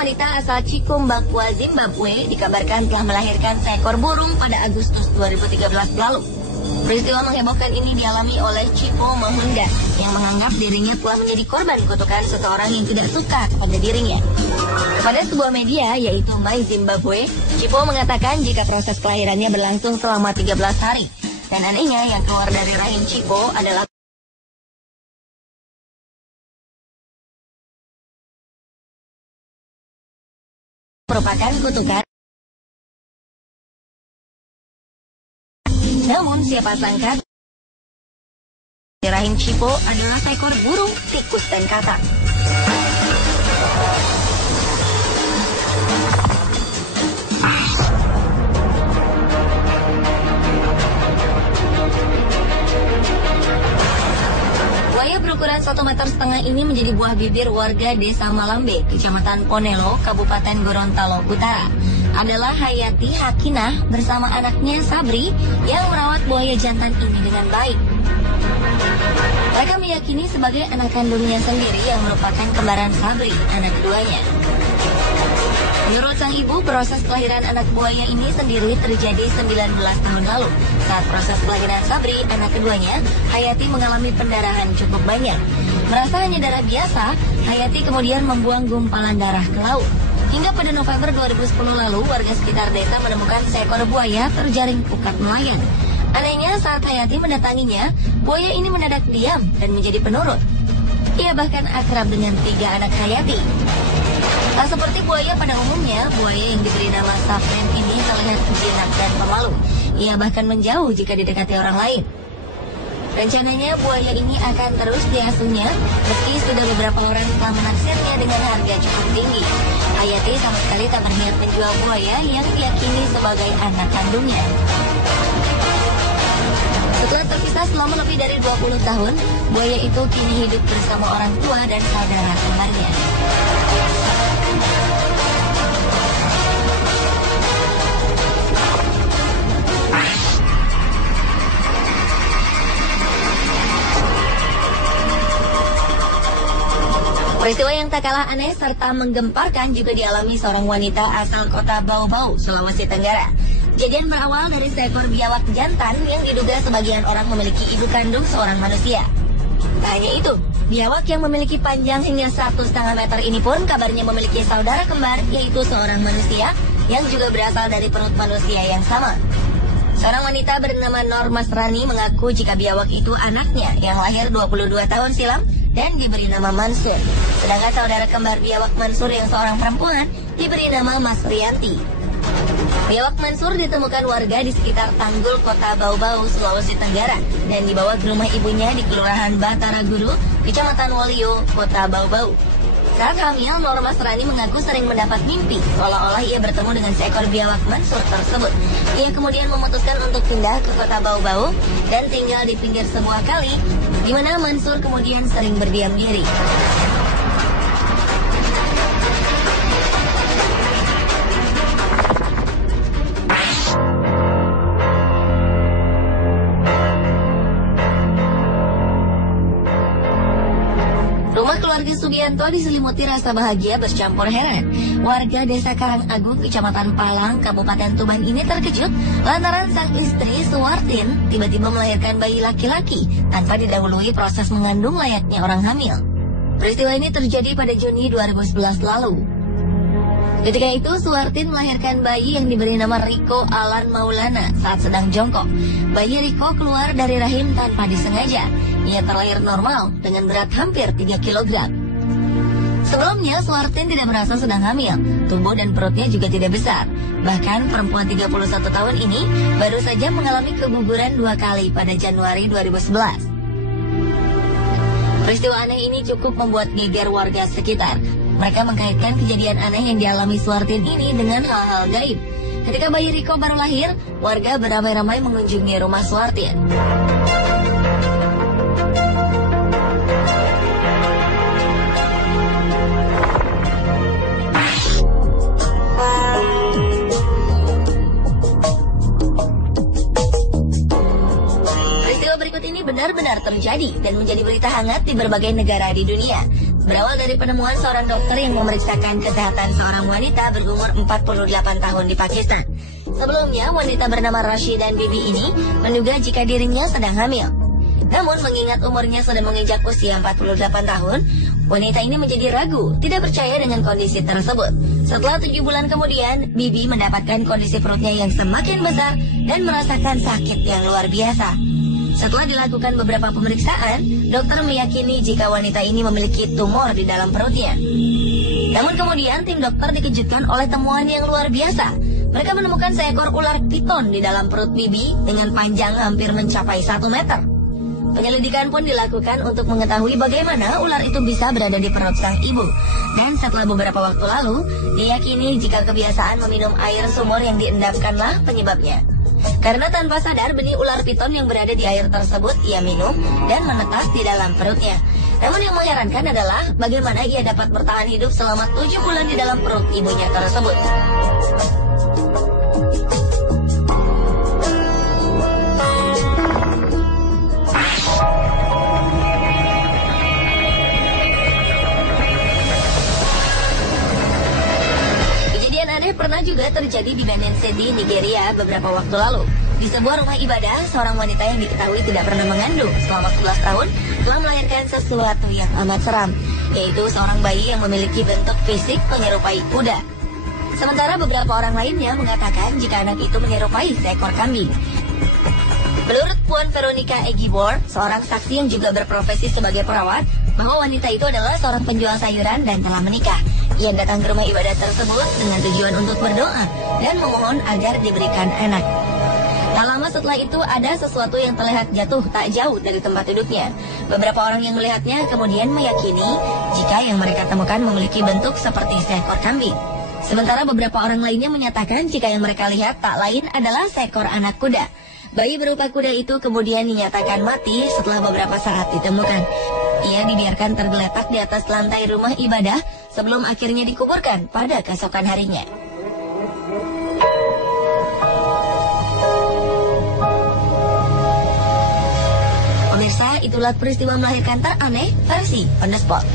Wanita asal Cikumbakwa, Zimbabwe dikabarkan telah melahirkan seekor burung pada Agustus 2013 lalu. Peristiwa menghebohkan ini dialami oleh Chipo Mahunda yang menganggap dirinya telah menjadi korban kutukan seseorang yang tidak suka kepada dirinya. Pada sebuah media yaitu My Zimbabwe, Chipo mengatakan jika proses kelahirannya berlangsung selama 13 hari. Dan anehnya yang keluar dari rahim Chipo adalah merupakan kutukan. Namun siapa sangka di rahim Chipo adalah seekor burung, tikus, dan katak. Buaya berukuran 1,5 meter ini menjadi buah bibir warga Desa Malambe, Kecamatan Ponelo, Kabupaten Gorontalo Utara. Adalah Hayati Hakinah bersama anaknya Sabri yang merawat buaya jantan ini dengan baik. Mereka meyakini sebagai anak kandungnya sendiri yang merupakan kembaran Sabri, anak keduanya. Menurut sang ibu, proses kelahiran anak buaya ini sendiri terjadi 19 tahun lalu. Saat proses kelahiran Sabri, anak keduanya, Hayati mengalami pendarahan cukup banyak. Merasa hanya darah biasa, Hayati kemudian membuang gumpalan darah ke laut. Hingga pada November 2010 lalu, warga sekitar desa menemukan seekor buaya terjaring pukat nelayan. Anehnya, saat Hayati mendatanginya, buaya ini mendadak diam dan menjadi penurut. Ia bahkan akrab dengan 3 anak Hayati. Tak seperti buaya pada umumnya, buaya yang diberi nama Safren ini terlihat jinak dan pemalu. Ia bahkan menjauh jika didekati orang lain. Rencananya buaya ini akan terus diasuhnya, meski sudah beberapa orang telah menaksirnya dengan harga cukup tinggi. Hayati sama sekali tak berniat menjual buaya yang diyakini sebagai anak kandungnya. Setelah terpisah selama lebih dari 20 tahun, buaya itu kini hidup bersama orang tua dan saudara kembarnya. Peristiwa yang tak kalah aneh serta menggemparkan juga dialami seorang wanita asal kota Bau-Bau, Sulawesi Tenggara. Kejadian berawal dari seekor biawak jantan yang diduga sebagian orang memiliki ibu kandung seorang manusia. Tak hanya itu, biawak yang memiliki panjang hingga 1,5 meter ini pun kabarnya memiliki saudara kembar, yaitu seorang manusia yang juga berasal dari perut manusia yang sama. Seorang wanita bernama Nur Masrani mengaku jika biawak itu anaknya yang lahir 22 tahun silam dan diberi nama Mansur. Sedangkan saudara kembar biawak Mansur yang seorang perempuan diberi nama Mas Rianti. Biawak Mansur ditemukan warga di sekitar Tanggul, Kota Bau-Bau, Sulawesi Tenggara dan dibawa ke rumah ibunya di Kelurahan Batara Guru, Kecamatan Wolio, Kota Bau-Bau. Saat hamil, Nur Masrani mengaku sering mendapat mimpi seolah-olah ia bertemu dengan seekor biawak Mansur tersebut. Ia kemudian memutuskan untuk pindah ke Kota Bau-Bau dan tinggal di pinggir sebuah kali, di mana Mansur kemudian sering berdiam diri. Rumah keluarga Subianto diselimuti rasa bahagia bercampur heran. Warga Desa Karangagung, Kecamatan Palang, Kabupaten Tuban ini terkejut lantaran sang istri Suwartin tiba-tiba melahirkan bayi laki-laki tanpa didahului proses mengandung layaknya orang hamil. Peristiwa ini terjadi pada Juni 2011 lalu. Ketika itu, Suwartin melahirkan bayi yang diberi nama Riko Alan Maulana saat sedang jongkok. Bayi Riko keluar dari rahim tanpa disengaja. Ia terlahir normal dengan berat hampir 3 kg. Sebelumnya, Suwartin tidak merasa sedang hamil. Tubuh dan perutnya juga tidak besar. Bahkan, perempuan 31 tahun ini baru saja mengalami keguguran 2 kali pada Januari 2011. Peristiwa aneh ini cukup membuat geger warga sekitar. Mereka mengkaitkan kejadian aneh yang dialami Suwartin ini dengan hal-hal gaib. Ketika bayi Riko baru lahir, warga beramai-ramai mengunjungi rumah Suartin. Berikut ini benar-benar terjadi dan menjadi berita hangat di berbagai negara di dunia. Berawal dari penemuan seorang dokter yang memeriksakan kesehatan seorang wanita berumur 48 tahun di Pakistan. Sebelumnya, wanita bernama Rashidan Bibi ini menduga jika dirinya sedang hamil. Namun, mengingat umurnya sudah menginjak usia 48 tahun, wanita ini menjadi ragu, tidak percaya dengan kondisi tersebut. Setelah 7 bulan kemudian, Bibi mendapatkan kondisi perutnya yang semakin besar dan merasakan sakit yang luar biasa. Setelah dilakukan beberapa pemeriksaan, dokter meyakini jika wanita ini memiliki tumor di dalam perutnya. Namun kemudian tim dokter dikejutkan oleh temuan yang luar biasa. Mereka menemukan seekor ular piton di dalam perut Bibi dengan panjang hampir mencapai 1 meter. Penyelidikan pun dilakukan untuk mengetahui bagaimana ular itu bisa berada di perut sang ibu. Dan setelah beberapa waktu lalu, diyakini jika kebiasaan meminum air sumur yang diendapkanlah penyebabnya. Karena tanpa sadar benih ular piton yang berada di air tersebut ia minum dan menetas di dalam perutnya. Namun yang mengherankan adalah bagaimana ia dapat bertahan hidup selama 7 bulan di dalam perut ibunya tersebut. Pernah juga terjadi di Benin City, Nigeria beberapa waktu lalu. Di sebuah rumah ibadah, seorang wanita yang diketahui tidak pernah mengandung selama 11 tahun telah melahirkan sesuatu yang amat seram, yaitu seorang bayi yang memiliki bentuk fisik menyerupai kuda. Sementara beberapa orang lainnya mengatakan jika anak itu menyerupai seekor kambing. Menurut Puan Veronica Egibor, seorang saksi yang juga berprofesi sebagai perawat, bahwa wanita itu adalah seorang penjual sayuran dan telah menikah. Ia datang ke rumah ibadah tersebut dengan tujuan untuk berdoa dan memohon agar diberikan anak. Tak lama setelah itu ada sesuatu yang terlihat jatuh tak jauh dari tempat duduknya. Beberapa orang yang melihatnya kemudian meyakini jika yang mereka temukan memiliki bentuk seperti seekor kambing. Sementara beberapa orang lainnya menyatakan jika yang mereka lihat tak lain adalah seekor anak kuda. Bayi berupa kuda itu kemudian dinyatakan mati setelah beberapa saat ditemukan. Ia dibiarkan tergeletak di atas lantai rumah ibadah sebelum akhirnya dikuburkan pada keesokan harinya. Pemirsa, itulah peristiwa melahirkan teraneh versi On The Spot.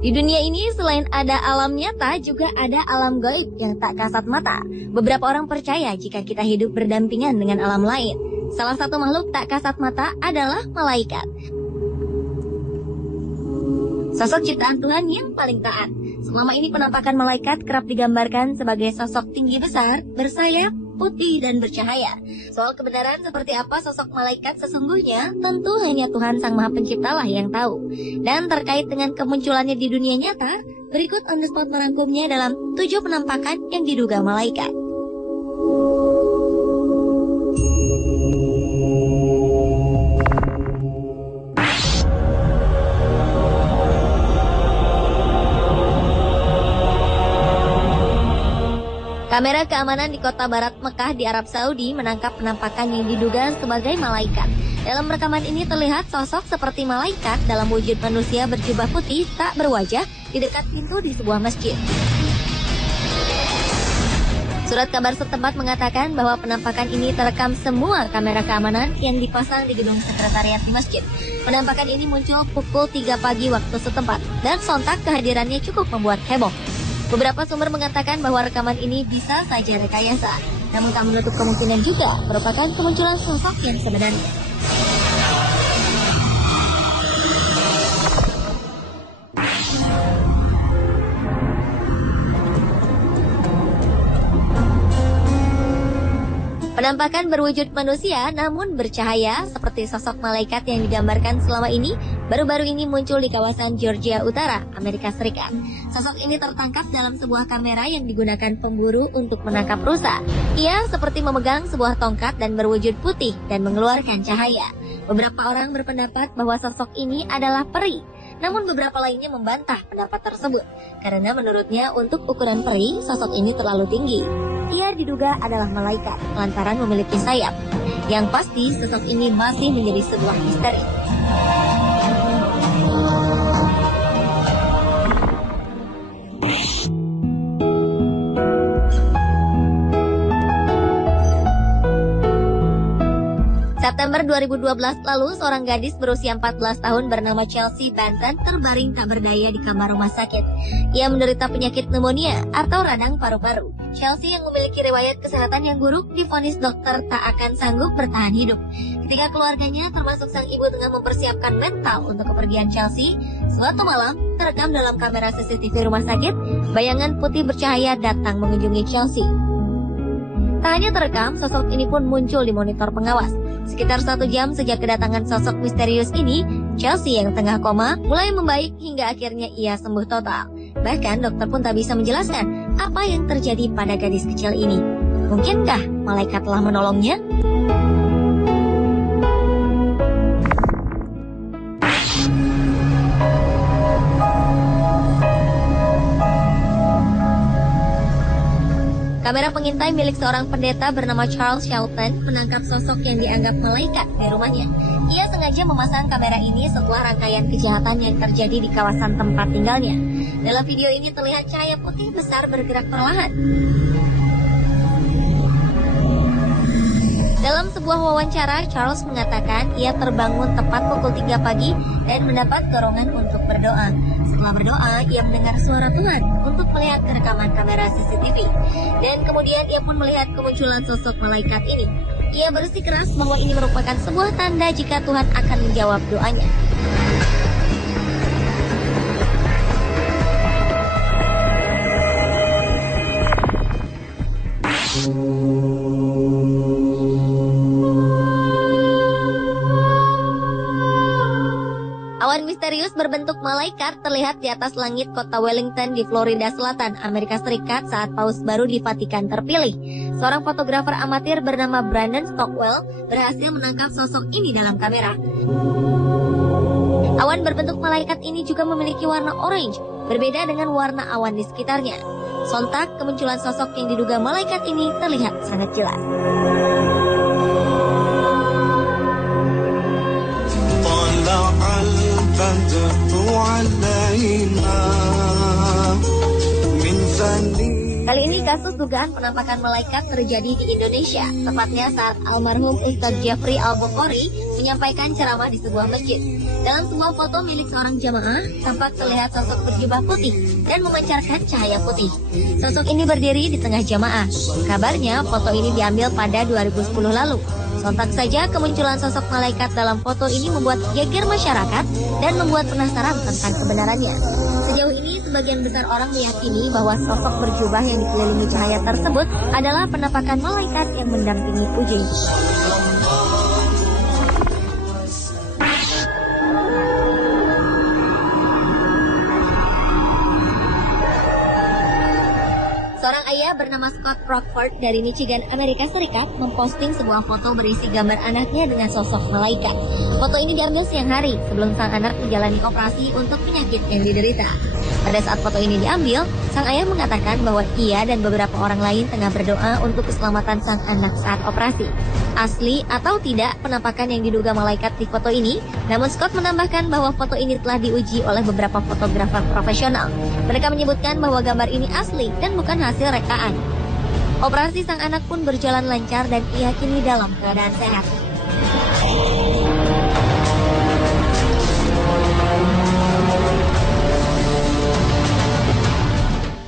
Di dunia ini selain ada alam nyata, juga ada alam gaib yang tak kasat mata. Beberapa orang percaya jika kita hidup berdampingan dengan alam lain. Salah satu makhluk tak kasat mata adalah malaikat. Sosok ciptaan Tuhan yang paling taat. Selama ini penampakan malaikat kerap digambarkan sebagai sosok tinggi besar, bersayap, putih dan bercahaya. Soal kebenaran seperti apa sosok malaikat sesungguhnya, tentu hanya Tuhan Sang Maha Pencipta lah yang tahu. Dan terkait dengan kemunculannya di dunia nyata, berikut On The Spot merangkumnya dalam 7 penampakan yang diduga malaikat. Kamera keamanan di kota barat Mekah di Arab Saudi menangkap penampakan yang diduga sebagai malaikat. Dalam rekaman ini terlihat sosok seperti malaikat dalam wujud manusia berjubah putih tak berwajah di dekat pintu di sebuah masjid. Surat kabar setempat mengatakan bahwa penampakan ini terekam semua kamera keamanan yang dipasang di gedung sekretariat di masjid. Penampakan ini muncul pukul 3 pagi waktu setempat dan sontak kehadirannya cukup membuat heboh. Beberapa sumber mengatakan bahwa rekaman ini bisa saja rekayasa, namun tak menutup kemungkinan juga merupakan kemunculan sosok yang sebenarnya. Penampakan berwujud manusia namun bercahaya seperti sosok malaikat yang digambarkan selama ini baru-baru ini muncul di kawasan Georgia Utara, Amerika Serikat. Sosok ini tertangkap dalam sebuah kamera yang digunakan pemburu untuk menangkap rusa. Ia seperti memegang sebuah tongkat dan berwujud putih dan mengeluarkan cahaya. Beberapa orang berpendapat bahwa sosok ini adalah peri. Namun beberapa lainnya membantah pendapat tersebut karena menurutnya untuk ukuran peri, sosok ini terlalu tinggi. Ia diduga adalah malaikat lantaran memiliki sayap. Yang pasti sosok ini masih menjadi sebuah misteri. September 2012 lalu, seorang gadis berusia 14 tahun bernama Chelsea Benton terbaring tak berdaya di kamar rumah sakit. Ia menderita penyakit pneumonia atau radang paru-paru. Chelsea yang memiliki riwayat kesehatan yang buruk divonis dokter tak akan sanggup bertahan hidup. Ketika keluarganya termasuk sang ibu tengah mempersiapkan mental untuk kepergian Chelsea, suatu malam terekam dalam kamera CCTV rumah sakit, bayangan putih bercahaya datang mengunjungi Chelsea. Tak hanya terekam, sosok ini pun muncul di monitor pengawas. Sekitar 1 jam sejak kedatangan sosok misterius ini, Chelsea yang tengah koma mulai membaik hingga akhirnya ia sembuh total. Bahkan dokter pun tak bisa menjelaskan apa yang terjadi pada gadis kecil ini. Mungkinkah malaikat telah menolongnya? Kamera pengintai milik seorang pendeta bernama Charles Shelton menangkap sosok yang dianggap malaikat di rumahnya. Ia sengaja memasang kamera ini setelah rangkaian kejahatan yang terjadi di kawasan tempat tinggalnya. Dalam video ini terlihat cahaya putih besar bergerak perlahan. Dalam sebuah wawancara, Charles mengatakan ia terbangun tepat pukul 3 pagi dan mendapat dorongan untuk berdoa. Setelah berdoa, ia mendengar suara Tuhan untuk melihat rekaman kamera CCTV. Dan kemudian ia pun melihat kemunculan sosok malaikat ini. Ia bersikeras bahwa ini merupakan sebuah tanda jika Tuhan akan menjawab doanya. Awan misterius berbentuk malaikat terlihat di atas langit kota Wellington di Florida Selatan, Amerika Serikat saat Paus baru di Vatikan terpilih. Seorang fotografer amatir bernama Brandon Stockwell berhasil menangkap sosok ini dalam kamera. Awan berbentuk malaikat ini juga memiliki warna orange, berbeda dengan warna awan di sekitarnya. Sontak, kemunculan sosok yang diduga malaikat ini terlihat sangat jelas. Kali ini kasus dugaan penampakan malaikat terjadi di Indonesia, tepatnya saat almarhum Ustadz Jeffrey Al-Bukhari menyampaikan ceramah di sebuah masjid. Dalam sebuah foto milik seorang jamaah, tampak terlihat sosok berjubah putih dan memancarkan cahaya putih. Sosok ini berdiri di tengah jamaah. Kabarnya foto ini diambil pada 2010 lalu. Sontak saja kemunculan sosok malaikat dalam foto ini membuat geger masyarakat dan membuat penasaran tentang kebenarannya. Sejauh ini, sebagian besar orang meyakini bahwa sosok berjubah yang dikelilingi cahaya tersebut adalah penampakan malaikat yang mendampingi Puji. Seorang ayah bernama Scott Rockford dari Michigan, Amerika Serikat memposting sebuah foto berisi gambar anaknya dengan sosok malaikat. Foto ini diambil siang hari sebelum sang anak menjalani operasi untuk penyakit yang diderita. Pada saat foto ini diambil, sang ayah mengatakan bahwa ia dan beberapa orang lain tengah berdoa untuk keselamatan sang anak saat operasi. Asli atau tidak penampakan yang diduga malaikat di foto ini, namun Scott menambahkan bahwa foto ini telah diuji oleh beberapa fotografer profesional. Mereka menyebutkan bahwa gambar ini asli dan bukan hasil rekaan. Operasi sang anak pun berjalan lancar dan ia kini dalam keadaan sehat.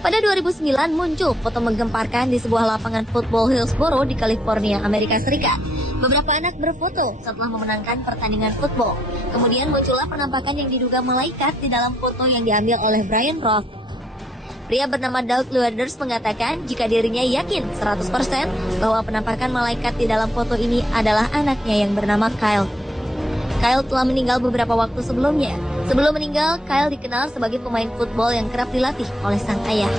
Pada 2009 muncul foto menggemparkan di sebuah lapangan football Hillsboro di California, Amerika Serikat. Beberapa anak berfoto setelah memenangkan pertandingan football. Kemudian muncullah penampakan yang diduga malaikat di dalam foto yang diambil oleh Brian Roth. Pria bernama Doug Lueders mengatakan jika dirinya yakin 100% bahwa penampakan malaikat di dalam foto ini adalah anaknya yang bernama Kyle. Kyle telah meninggal beberapa waktu sebelumnya. Sebelum meninggal, Kyle dikenal sebagai pemain football yang kerap dilatih oleh sang ayah.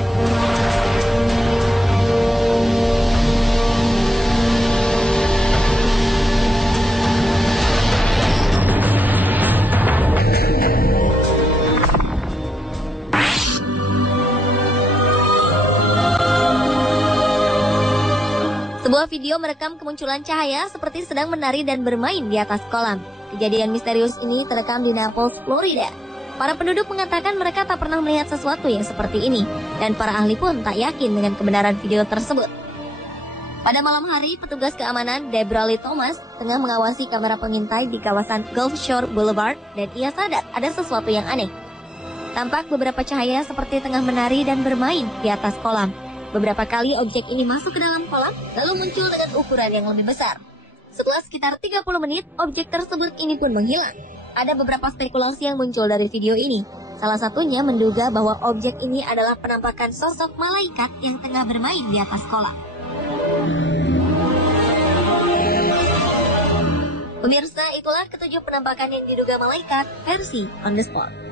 Sebuah video merekam kemunculan cahaya seperti sedang menari dan bermain di atas kolam. Kejadian misterius ini terekam di Naples, Florida. Para penduduk mengatakan mereka tak pernah melihat sesuatu yang seperti ini, dan para ahli pun tak yakin dengan kebenaran video tersebut. Pada malam hari, petugas keamanan Deborah Lee Thomas tengah mengawasi kamera pengintai di kawasan Gulf Shore Boulevard, dan ia sadar ada sesuatu yang aneh. Tampak beberapa cahaya seperti tengah menari dan bermain di atas kolam. Beberapa kali objek ini masuk ke dalam kolam, lalu muncul dengan ukuran yang lebih besar. Setelah sekitar 30 menit, objek tersebut ini pun menghilang. Ada beberapa spekulasi yang muncul dari video ini. Salah satunya menduga bahwa objek ini adalah penampakan sosok malaikat yang tengah bermain di atas kolam. Pemirsa, itulah ketujuh penampakan yang diduga malaikat versi On The Spot.